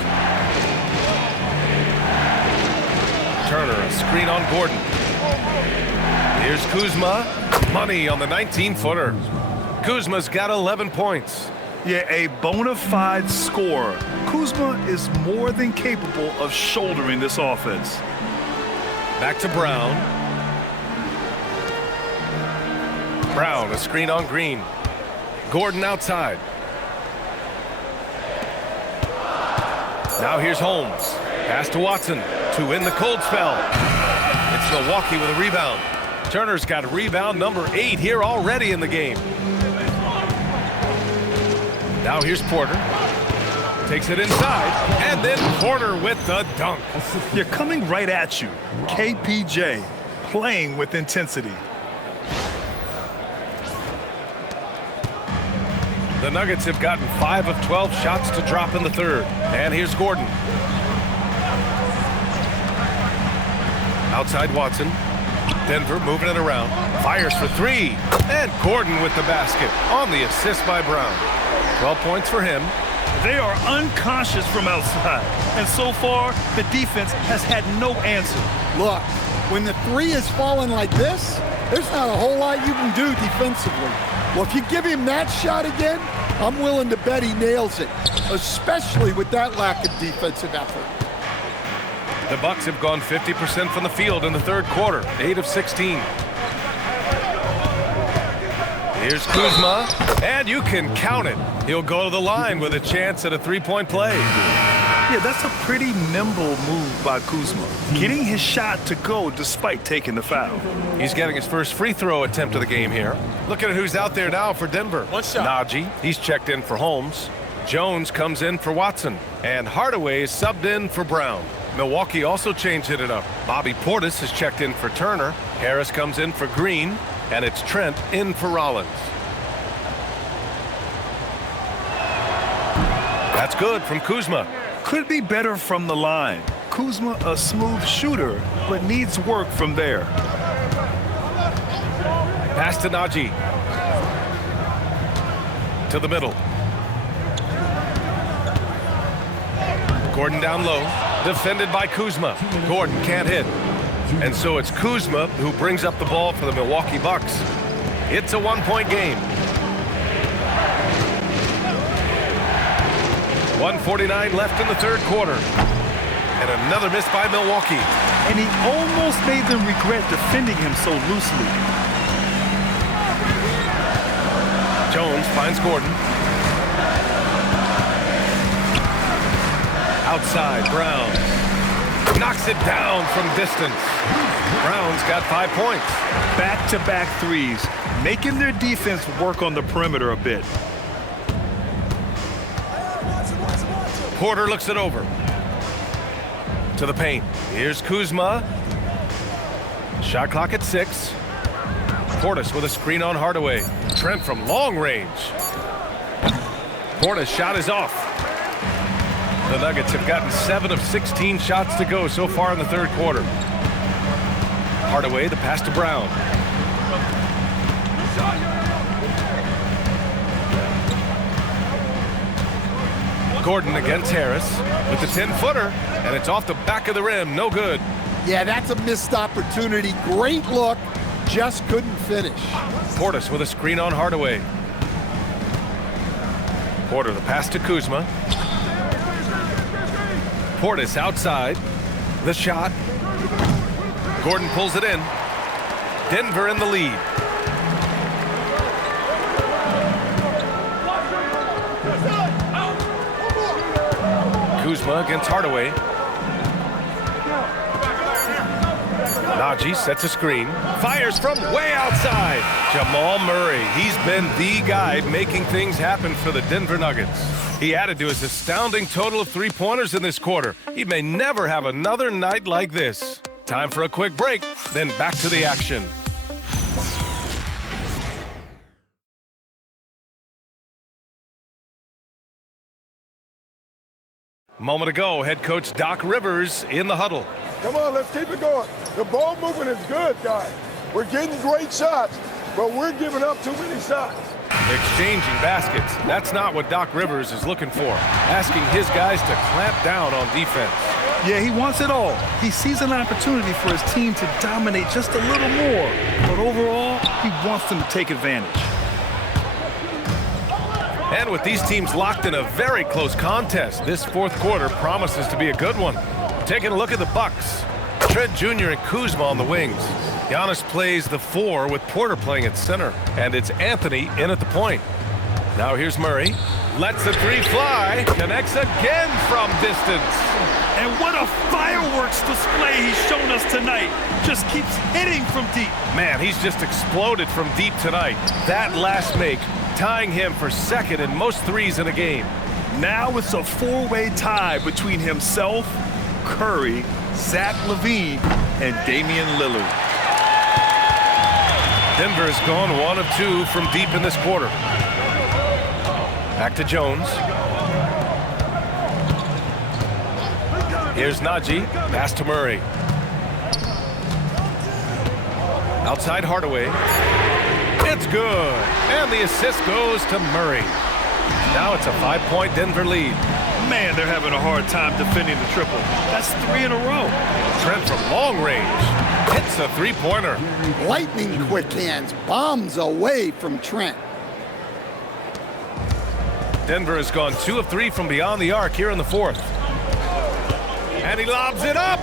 Turner, a screen on Gordon. Here's Kuzma. Money on the 19-footer. Kuzma's got 11 points. Yeah, a bona fide scorer. Kuzma is more than capable of shouldering this offense. Back to Brown. Brown, a screen on Green. Gordon outside. Now here's Holmes. Pass to Watson to win the cold spell. It's Milwaukee with a rebound. Turner's got rebound number 8 here already in the game. Now here's Porter. Takes it inside, and then Porter with the dunk. You're coming right at you. KPJ playing with intensity. The Nuggets have gotten 5 of 12 shots to drop in the third. And here's Gordon. Outside Watson. Denver moving it around. Fires for 3. And Gordon with the basket on the assist by Brown. 12 points for him. They are unconscious from outside. And so far, the defense has had no answer. Look, when the 3 is falling like this, there's not a whole lot you can do defensively. Well, if you give him that shot again, I'm willing to bet he nails it, especially with that lack of defensive effort. The Bucks have gone 50% from the field in the third quarter, 8 of 16. Here's Kuzma, and you can count it. He'll go to the line with a chance at a 3-point play. Yeah, that's a pretty nimble move by Kuzma. Getting his shot to go despite taking the foul. He's getting his first free throw attempt of the game here. Look at who's out there now for Denver. One shot. Najee, he's checked in for Holmes. Jones comes in for Watson. And Hardaway is subbed in for Brown. Milwaukee also changed it up. Bobby Portis is checked in for Turner. Harris comes in for Green. And it's Trent in for Rollins. That's good from Kuzma. Could be better from the line. Kuzma, a smooth shooter, but needs work from there. Pass to Najee. To the middle. Gordon down low. Defended by Kuzma. Gordon can't hit. And so it's Kuzma who brings up the ball for the Milwaukee Bucks. It's a one-point game. 1:49 left in the third quarter. And another miss by Milwaukee. And he almost made them regret defending him so loosely. Jones finds Gordon. Outside, Brown. Knocks it down from distance. Brown's got 5 points. Back-to-back threes, making their defense work on the perimeter a bit. Porter looks it over. To the paint. Here's Kuzma. Shot clock at 6. Portis with a screen on Hardaway. Trent from long range. Portis' shot is off. The Nuggets have gotten 7 of 16 shots to go so far in the third quarter. Hardaway, the pass to Brown. Gordon against Harris with the 10-footer, and it's off the back of the rim. No good. Yeah, that's a missed opportunity. Great look, just couldn't finish. Portis with a screen on Hardaway. Porter, the pass to Kuzma. Portis outside. The shot. Gordon pulls it in. Denver in the lead. Kuzma against Hardaway. Najee sets a screen. Fires from way outside. Jamal Murray. He's been the guy making things happen for the Denver Nuggets. He added to his astounding total of 3-pointers in this quarter. He may never have another night like this. Time for a quick break, then back to the action. Moment ago, head coach Doc Rivers in the huddle. Come on, let's keep it going. The ball movement is good, guys. We're getting great shots, but we're giving up too many shots. Exchanging baskets. That's not what Doc Rivers is looking for. Asking his guys to clamp down on defense. Yeah, he wants it all. He sees an opportunity for his team to dominate just a little more. But overall, he wants them to take advantage. And with these teams locked in a very close contest, this fourth quarter promises to be a good one. Taking a look at the Bucks. Trent Jr. and Kuzma on the wings. Giannis plays the 4 with Porter playing at center. And it's Anthony in at the point. Now here's Murray. Lets the 3 fly. Connects again from distance. And what a fireworks display he's shown us tonight. Just keeps hitting from deep. Man, he's just exploded from deep tonight. That last make, tying him for second in most threes in a game. Now it's a 4-way tie between himself, Curry, Zach LaVine, and Damian Lillard. Denver has gone 1 of 2 from deep in this quarter. Back to Jones. Here's Najee. Pass to Murray. Outside Hardaway. It's good. And the assist goes to Murray. Now it's a 5-point Denver lead. Man, they're having a hard time defending the triple. That's 3 in a row. Trent from long range hits a 3-pointer. Lightning quick hands, bombs away from Trent. Denver has gone 2 of 3 from beyond the arc here in the fourth. And he lobs it up.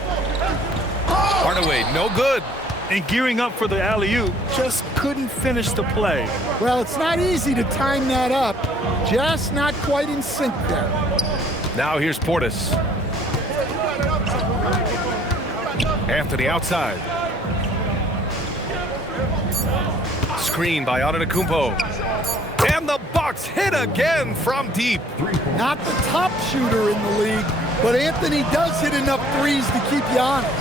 Hardaway, no good. And gearing up for the alley-oop, just couldn't finish the play. Well, it's not easy to time that up. Just not quite in sync there. Now here's Portis. Anthony outside. Screen by Antetokounmpo. And the Bucks hit again from deep. Not the top shooter in the league, but Anthony does hit enough threes to keep you honest.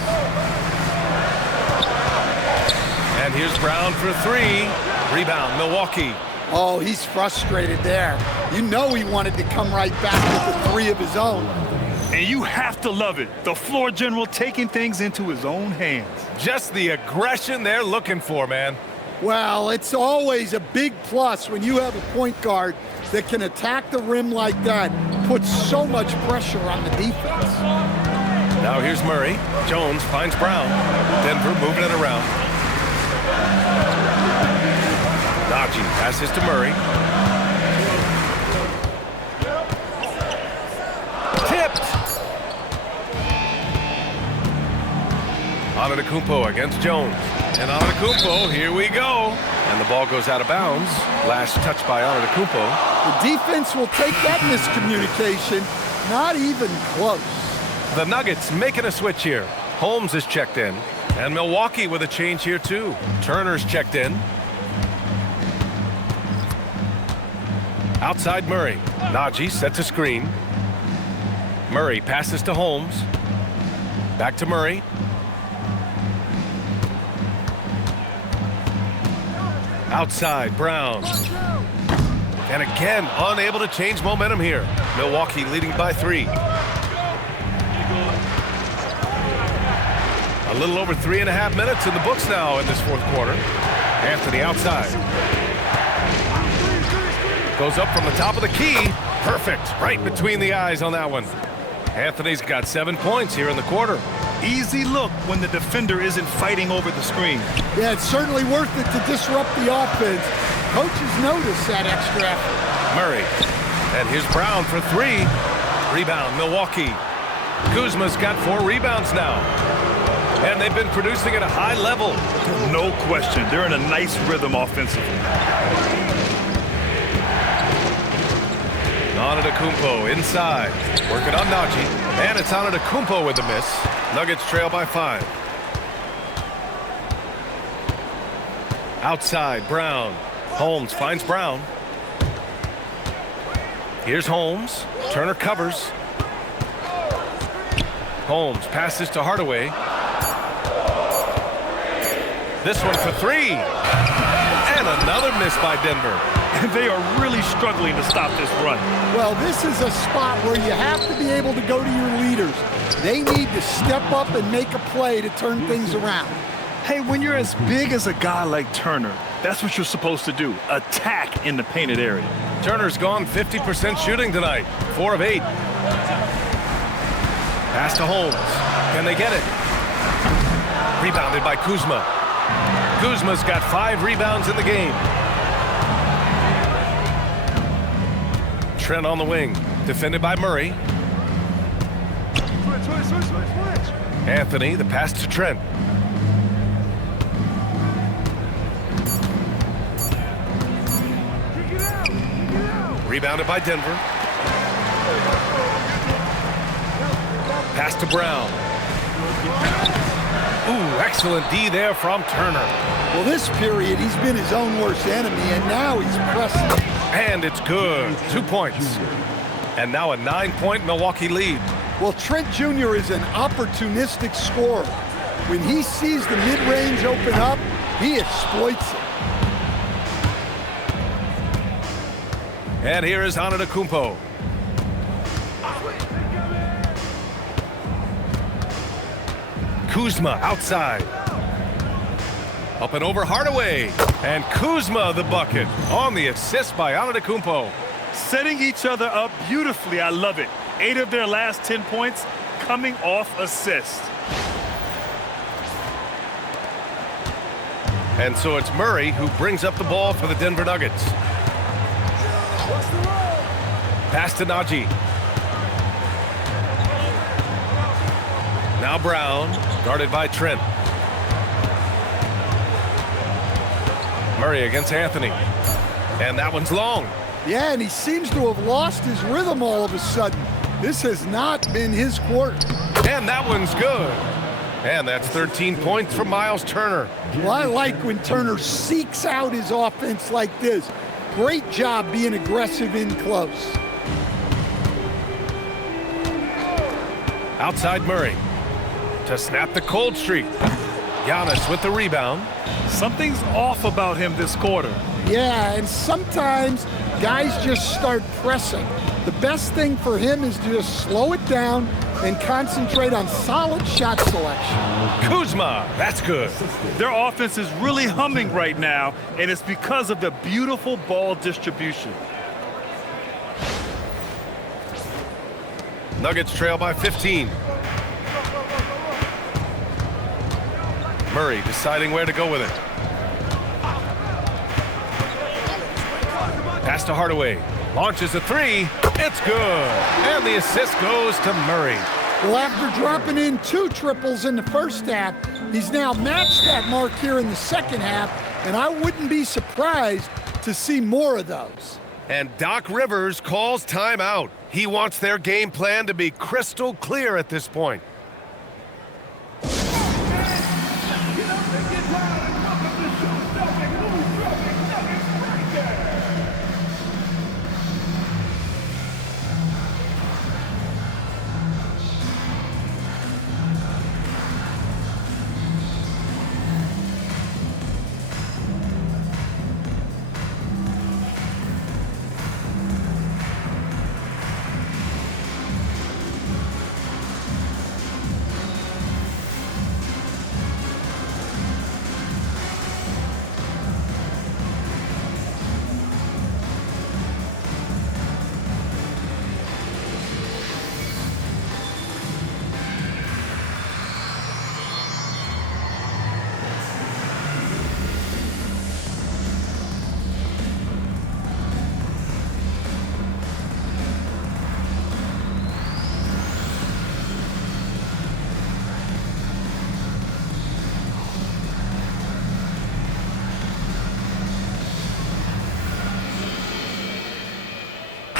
And here's Brown for three. Rebound, Milwaukee. Oh, he's frustrated there. You know he wanted to come right back with the three of his own. And you have to love it. The floor general taking things into his own hands. Just the aggression they're looking for, man. Well, it's always a big plus when you have a point guard that can attack the rim like that, puts so much pressure on the defense. Now here's Murray. Jones finds Brown. Denver moving it around. Najee passes to Murray. Tipped. Antetokounmpo against Jones. And Antetokounmpo, here we go. And the ball goes out of bounds. Last touch by Antetokounmpo. The defense will take that miscommunication. Not even close. The Nuggets making a switch here. Holmes is checked in. And Milwaukee with a change here too. Turner's checked in. Outside Murray. Najee sets a screen. Murray passes to Holmes. Back to Murray. Outside, Brown. And again, unable to change momentum here. Milwaukee leading by 3. A little over 3.5 minutes in the books now in this fourth quarter. Anthony outside. Goes up from the top of the key. Perfect. Right between the eyes on that one. Anthony's got 7 points here in the quarter. Easy look when the defender isn't fighting over the screen. Yeah, it's certainly worth it to disrupt the offense. Coaches notice that extra effort. Murray. And here's Brown for 3. Rebound, Milwaukee. Kuzma's got 4 rebounds now. And they've been producing at a high level. No question. They're in a nice rhythm offensively. Antetokounmpo inside. Working on Najee. And it's Antetokounmpo with the miss. Nuggets trail by 5. Outside, Brown. Holmes finds Brown. Here's Holmes. Turner covers. Holmes passes to Hardaway. This one for 3. And another miss by Denver. And they are really struggling to stop this run. Well, this is a spot where you have to be able to go to your leaders. They need to step up and make a play to turn things around. Hey, when you're as big as a guy like Turner, that's what you're supposed to do. Attack in the painted area. Turner's gone 50% shooting tonight. 4 of 8. Pass to Holmes. Can they get it? Rebounded by Kuzma. Kuzma's got 5 rebounds in the game. Trent on the wing. Defended by Murray. Anthony, the pass to Trent. Rebounded by Denver. Pass to Brown. Ooh, excellent D there from Turner. Well, this period, he's been his own worst enemy, and now he's pressing. And it's good. 2 points. And now a 9-point Milwaukee lead. Well, Trent Jr. is an opportunistic scorer. When he sees the mid-range open up, he exploits it. And here is Antetokounmpo. Kuzma outside. Up and over Hardaway. And Kuzma the bucket on the assist by Antetokounmpo. Setting each other up beautifully. I love it. 8 of their last 10 points coming off assists. And so it's Murray who brings up the ball for the Denver Nuggets. Pass to Najee. Now Brown, guarded by Trent. Murray against Anthony. And that one's long. Yeah, and he seems to have lost his rhythm all of a sudden. This has not been his quarter. And that one's good. And that's 13 points from Miles Turner. Well, I like when Turner seeks out his offense like this. Great job being aggressive in close. Outside Murray to snap the cold streak. Giannis with the rebound. Something's off about him this quarter. Yeah, and sometimes guys just start pressing. The best thing for him is to just slow it down and concentrate on solid shot selection. Kuzma, that's good. Their offense is really humming right now, and it's because of the beautiful ball distribution. Nuggets trail by 15. Murray deciding where to go with it. Pass to Hardaway. Launches a three. It's good. And the assist goes to Murray. Well, after dropping in 2 triples in the first half, he's now matched that mark here in the second half, and I wouldn't be surprised to see more of those. And Doc Rivers calls timeout. He wants their game plan to be crystal clear at this point.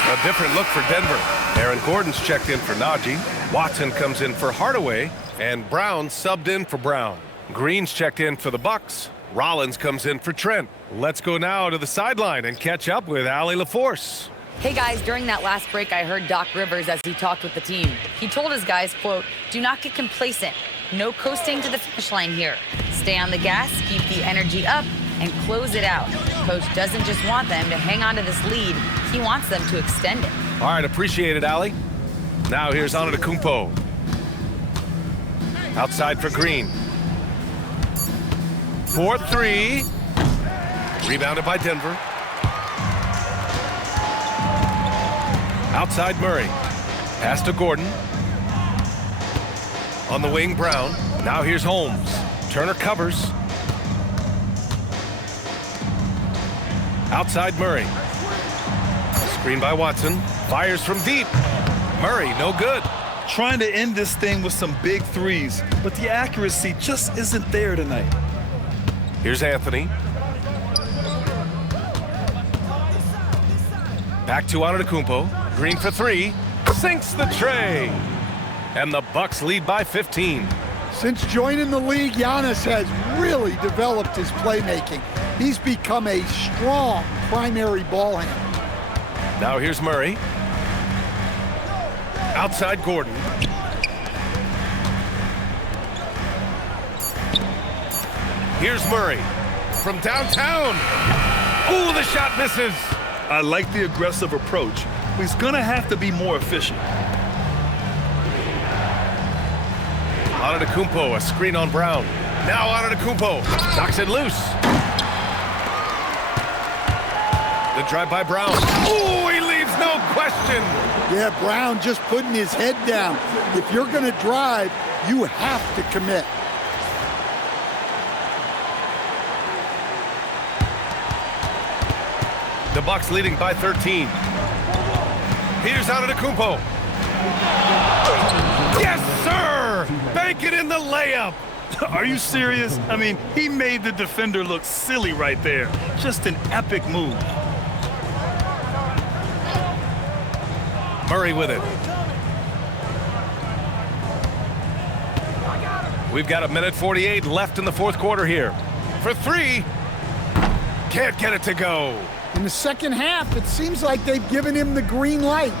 A different look for Denver. Aaron Gordon's checked in for Najee. Watson comes in for Hardaway. And Brown subbed in for Brown. Green's checked in for the Bucks. Rollins comes in for Trent. Let's go now to the sideline and catch up with Allie LaForce. Hey guys, during that last break, I heard Doc Rivers as he talked with the team. He told his guys, quote, "Do not get complacent. No coasting to the finish line here. Stay on the gas, keep the energy up, and close it out." Coach doesn't just want them to hang on to this lead. He wants them to extend it. All right, appreciate it, Allie. Now here's Antetokounmpo. Outside for Green. 4-3. Rebounded by Denver. Outside Murray. Pass to Gordon. On the wing, Brown. Now here's Holmes. Turner covers. Outside Murray. Screen by Watson. Fires from deep. Murray, no good. Trying to end this thing with some big threes, but the accuracy just isn't there tonight. Here's Anthony. Back to Antetokounmpo. Green for three. Sinks the tray. And the Bucks lead by 15. Since joining the league, Giannis has really developed his playmaking. He's become a strong primary ball handler. Now here's Murray. Outside Gordon. Here's Murray from downtown. Ooh, the shot misses. I like the aggressive approach, but he's gonna have to be more efficient. Antetokounmpo, a screen on Brown. Now Antetokounmpo knocks it loose. The drive by Brown. Ooh, he leaves no question. Yeah, Brown just putting his head down. If you're going to drive, you have to commit. The Bucks leading by 13. Here's Antetokounmpo. Yes, sir! Bank it in the layup. Are you serious? I mean, he made the defender look silly right there. Just an epic move. Murray with it. We've got 1:48 left in the fourth quarter here. For three. Can't get it to go. In the second half, it seems like they've given him the green light.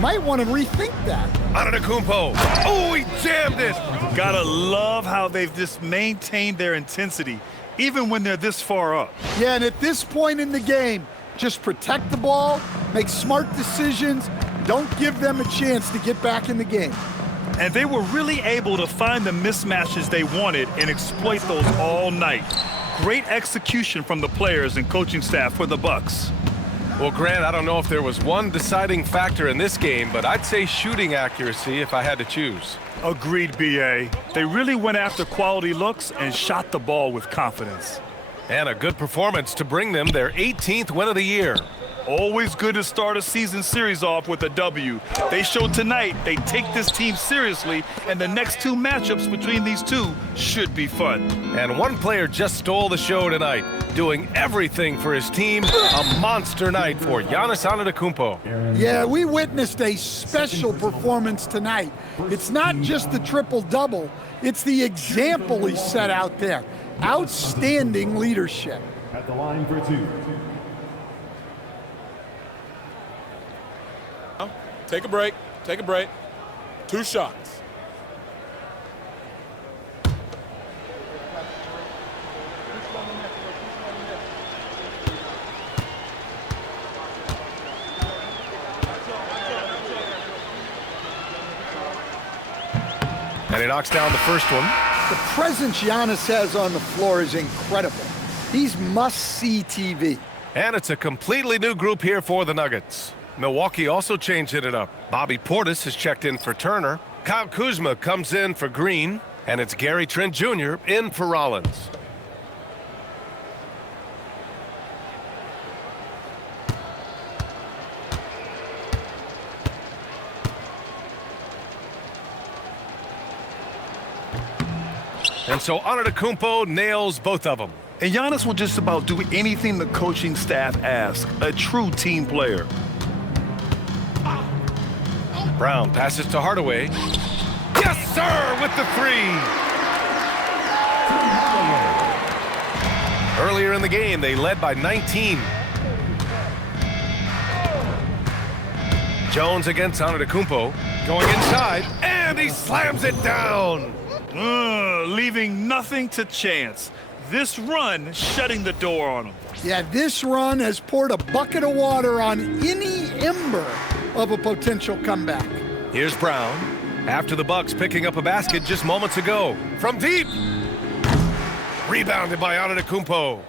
Might want to rethink that. Antetokounmpo. Oh, he jammed it. Gotta love how they've just maintained their intensity, even when they're this far up. Yeah, and at this point in the game, just protect the ball, make smart decisions, don't give them a chance to get back in the game. And they were really able to find the mismatches they wanted and exploit those all night. Great execution from the players and coaching staff for the Bucks. Well, Grant, I don't know if there was one deciding factor in this game, but I'd say shooting accuracy if I had to choose. Agreed, B.A. They really went after quality looks and shot the ball with confidence. And a good performance to bring them their 18th win of the year. Always good to start a season series off with a W. They showed tonight they take this team seriously, and the next two matchups between these two should be fun. And one player just stole the show tonight, doing everything for his team. A monster night for Giannis Antetokounmpo. Yeah, we witnessed a special performance tonight. It's not just the triple-double, it's the example he set out there. Outstanding leadership. At the line for two. Take a break. Take a break. 2 shots. And he knocks down the first one. The presence Giannis has on the floor is incredible. He's must-see TV. And it's a completely new group here for the Nuggets. Milwaukee also changing it up. Bobby Portis has checked in for Turner. Kyle Kuzma comes in for Green. And it's Gary Trent Jr. in for Rollins. And so Antetokounmpo nails both of them. And Giannis will just about do anything the coaching staff asks. A true team player. Brown passes to Hardaway. Yes, sir, with the three. Earlier in the game, they led by 19. Jones against Antetokounmpo. Going inside, and he slams it down. Leaving nothing to chance. This run shutting the door on him. Yeah, this run has poured a bucket of water on any ember of a potential comeback. Here's Brown. After the Bucks picking up a basket just moments ago. From deep. Rebounded by Antetokounmpo.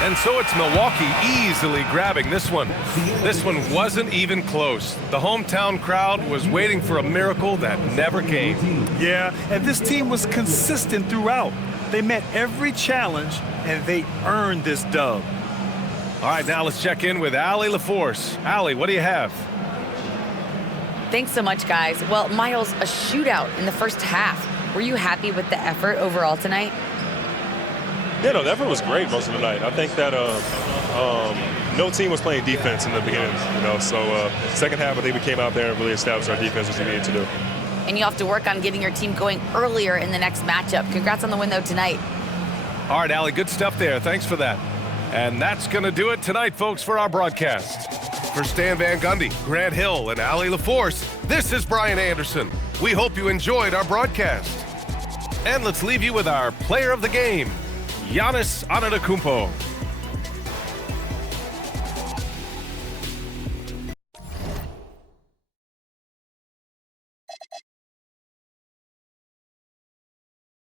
And so it's Milwaukee easily grabbing this one. This one wasn't even close. The hometown crowd was waiting for a miracle that never came. Yeah, and this team was consistent throughout. They met every challenge, and they earned this dub. All right, now let's check in with Allie LaForce. Allie, what do you have? Thanks so much, guys. Well, Miles, a shootout in the first half. Were you happy with the effort overall tonight? Yeah, no, the effort was great most of the night. I think that no team was playing defense in the beginning, so second half I think we came out there and really established our defense as we needed to do. And you have to work on getting your team going earlier in the next matchup. Congrats on the win, though, tonight. All right, Allie, good stuff there. Thanks for that. And that's going to do it tonight, folks, for our broadcast. For Stan Van Gundy, Grant Hill, and Allie LaForce, this is Brian Anderson. We hope you enjoyed our broadcast. And let's leave you with our player of the game, Giannis Antetokounmpo.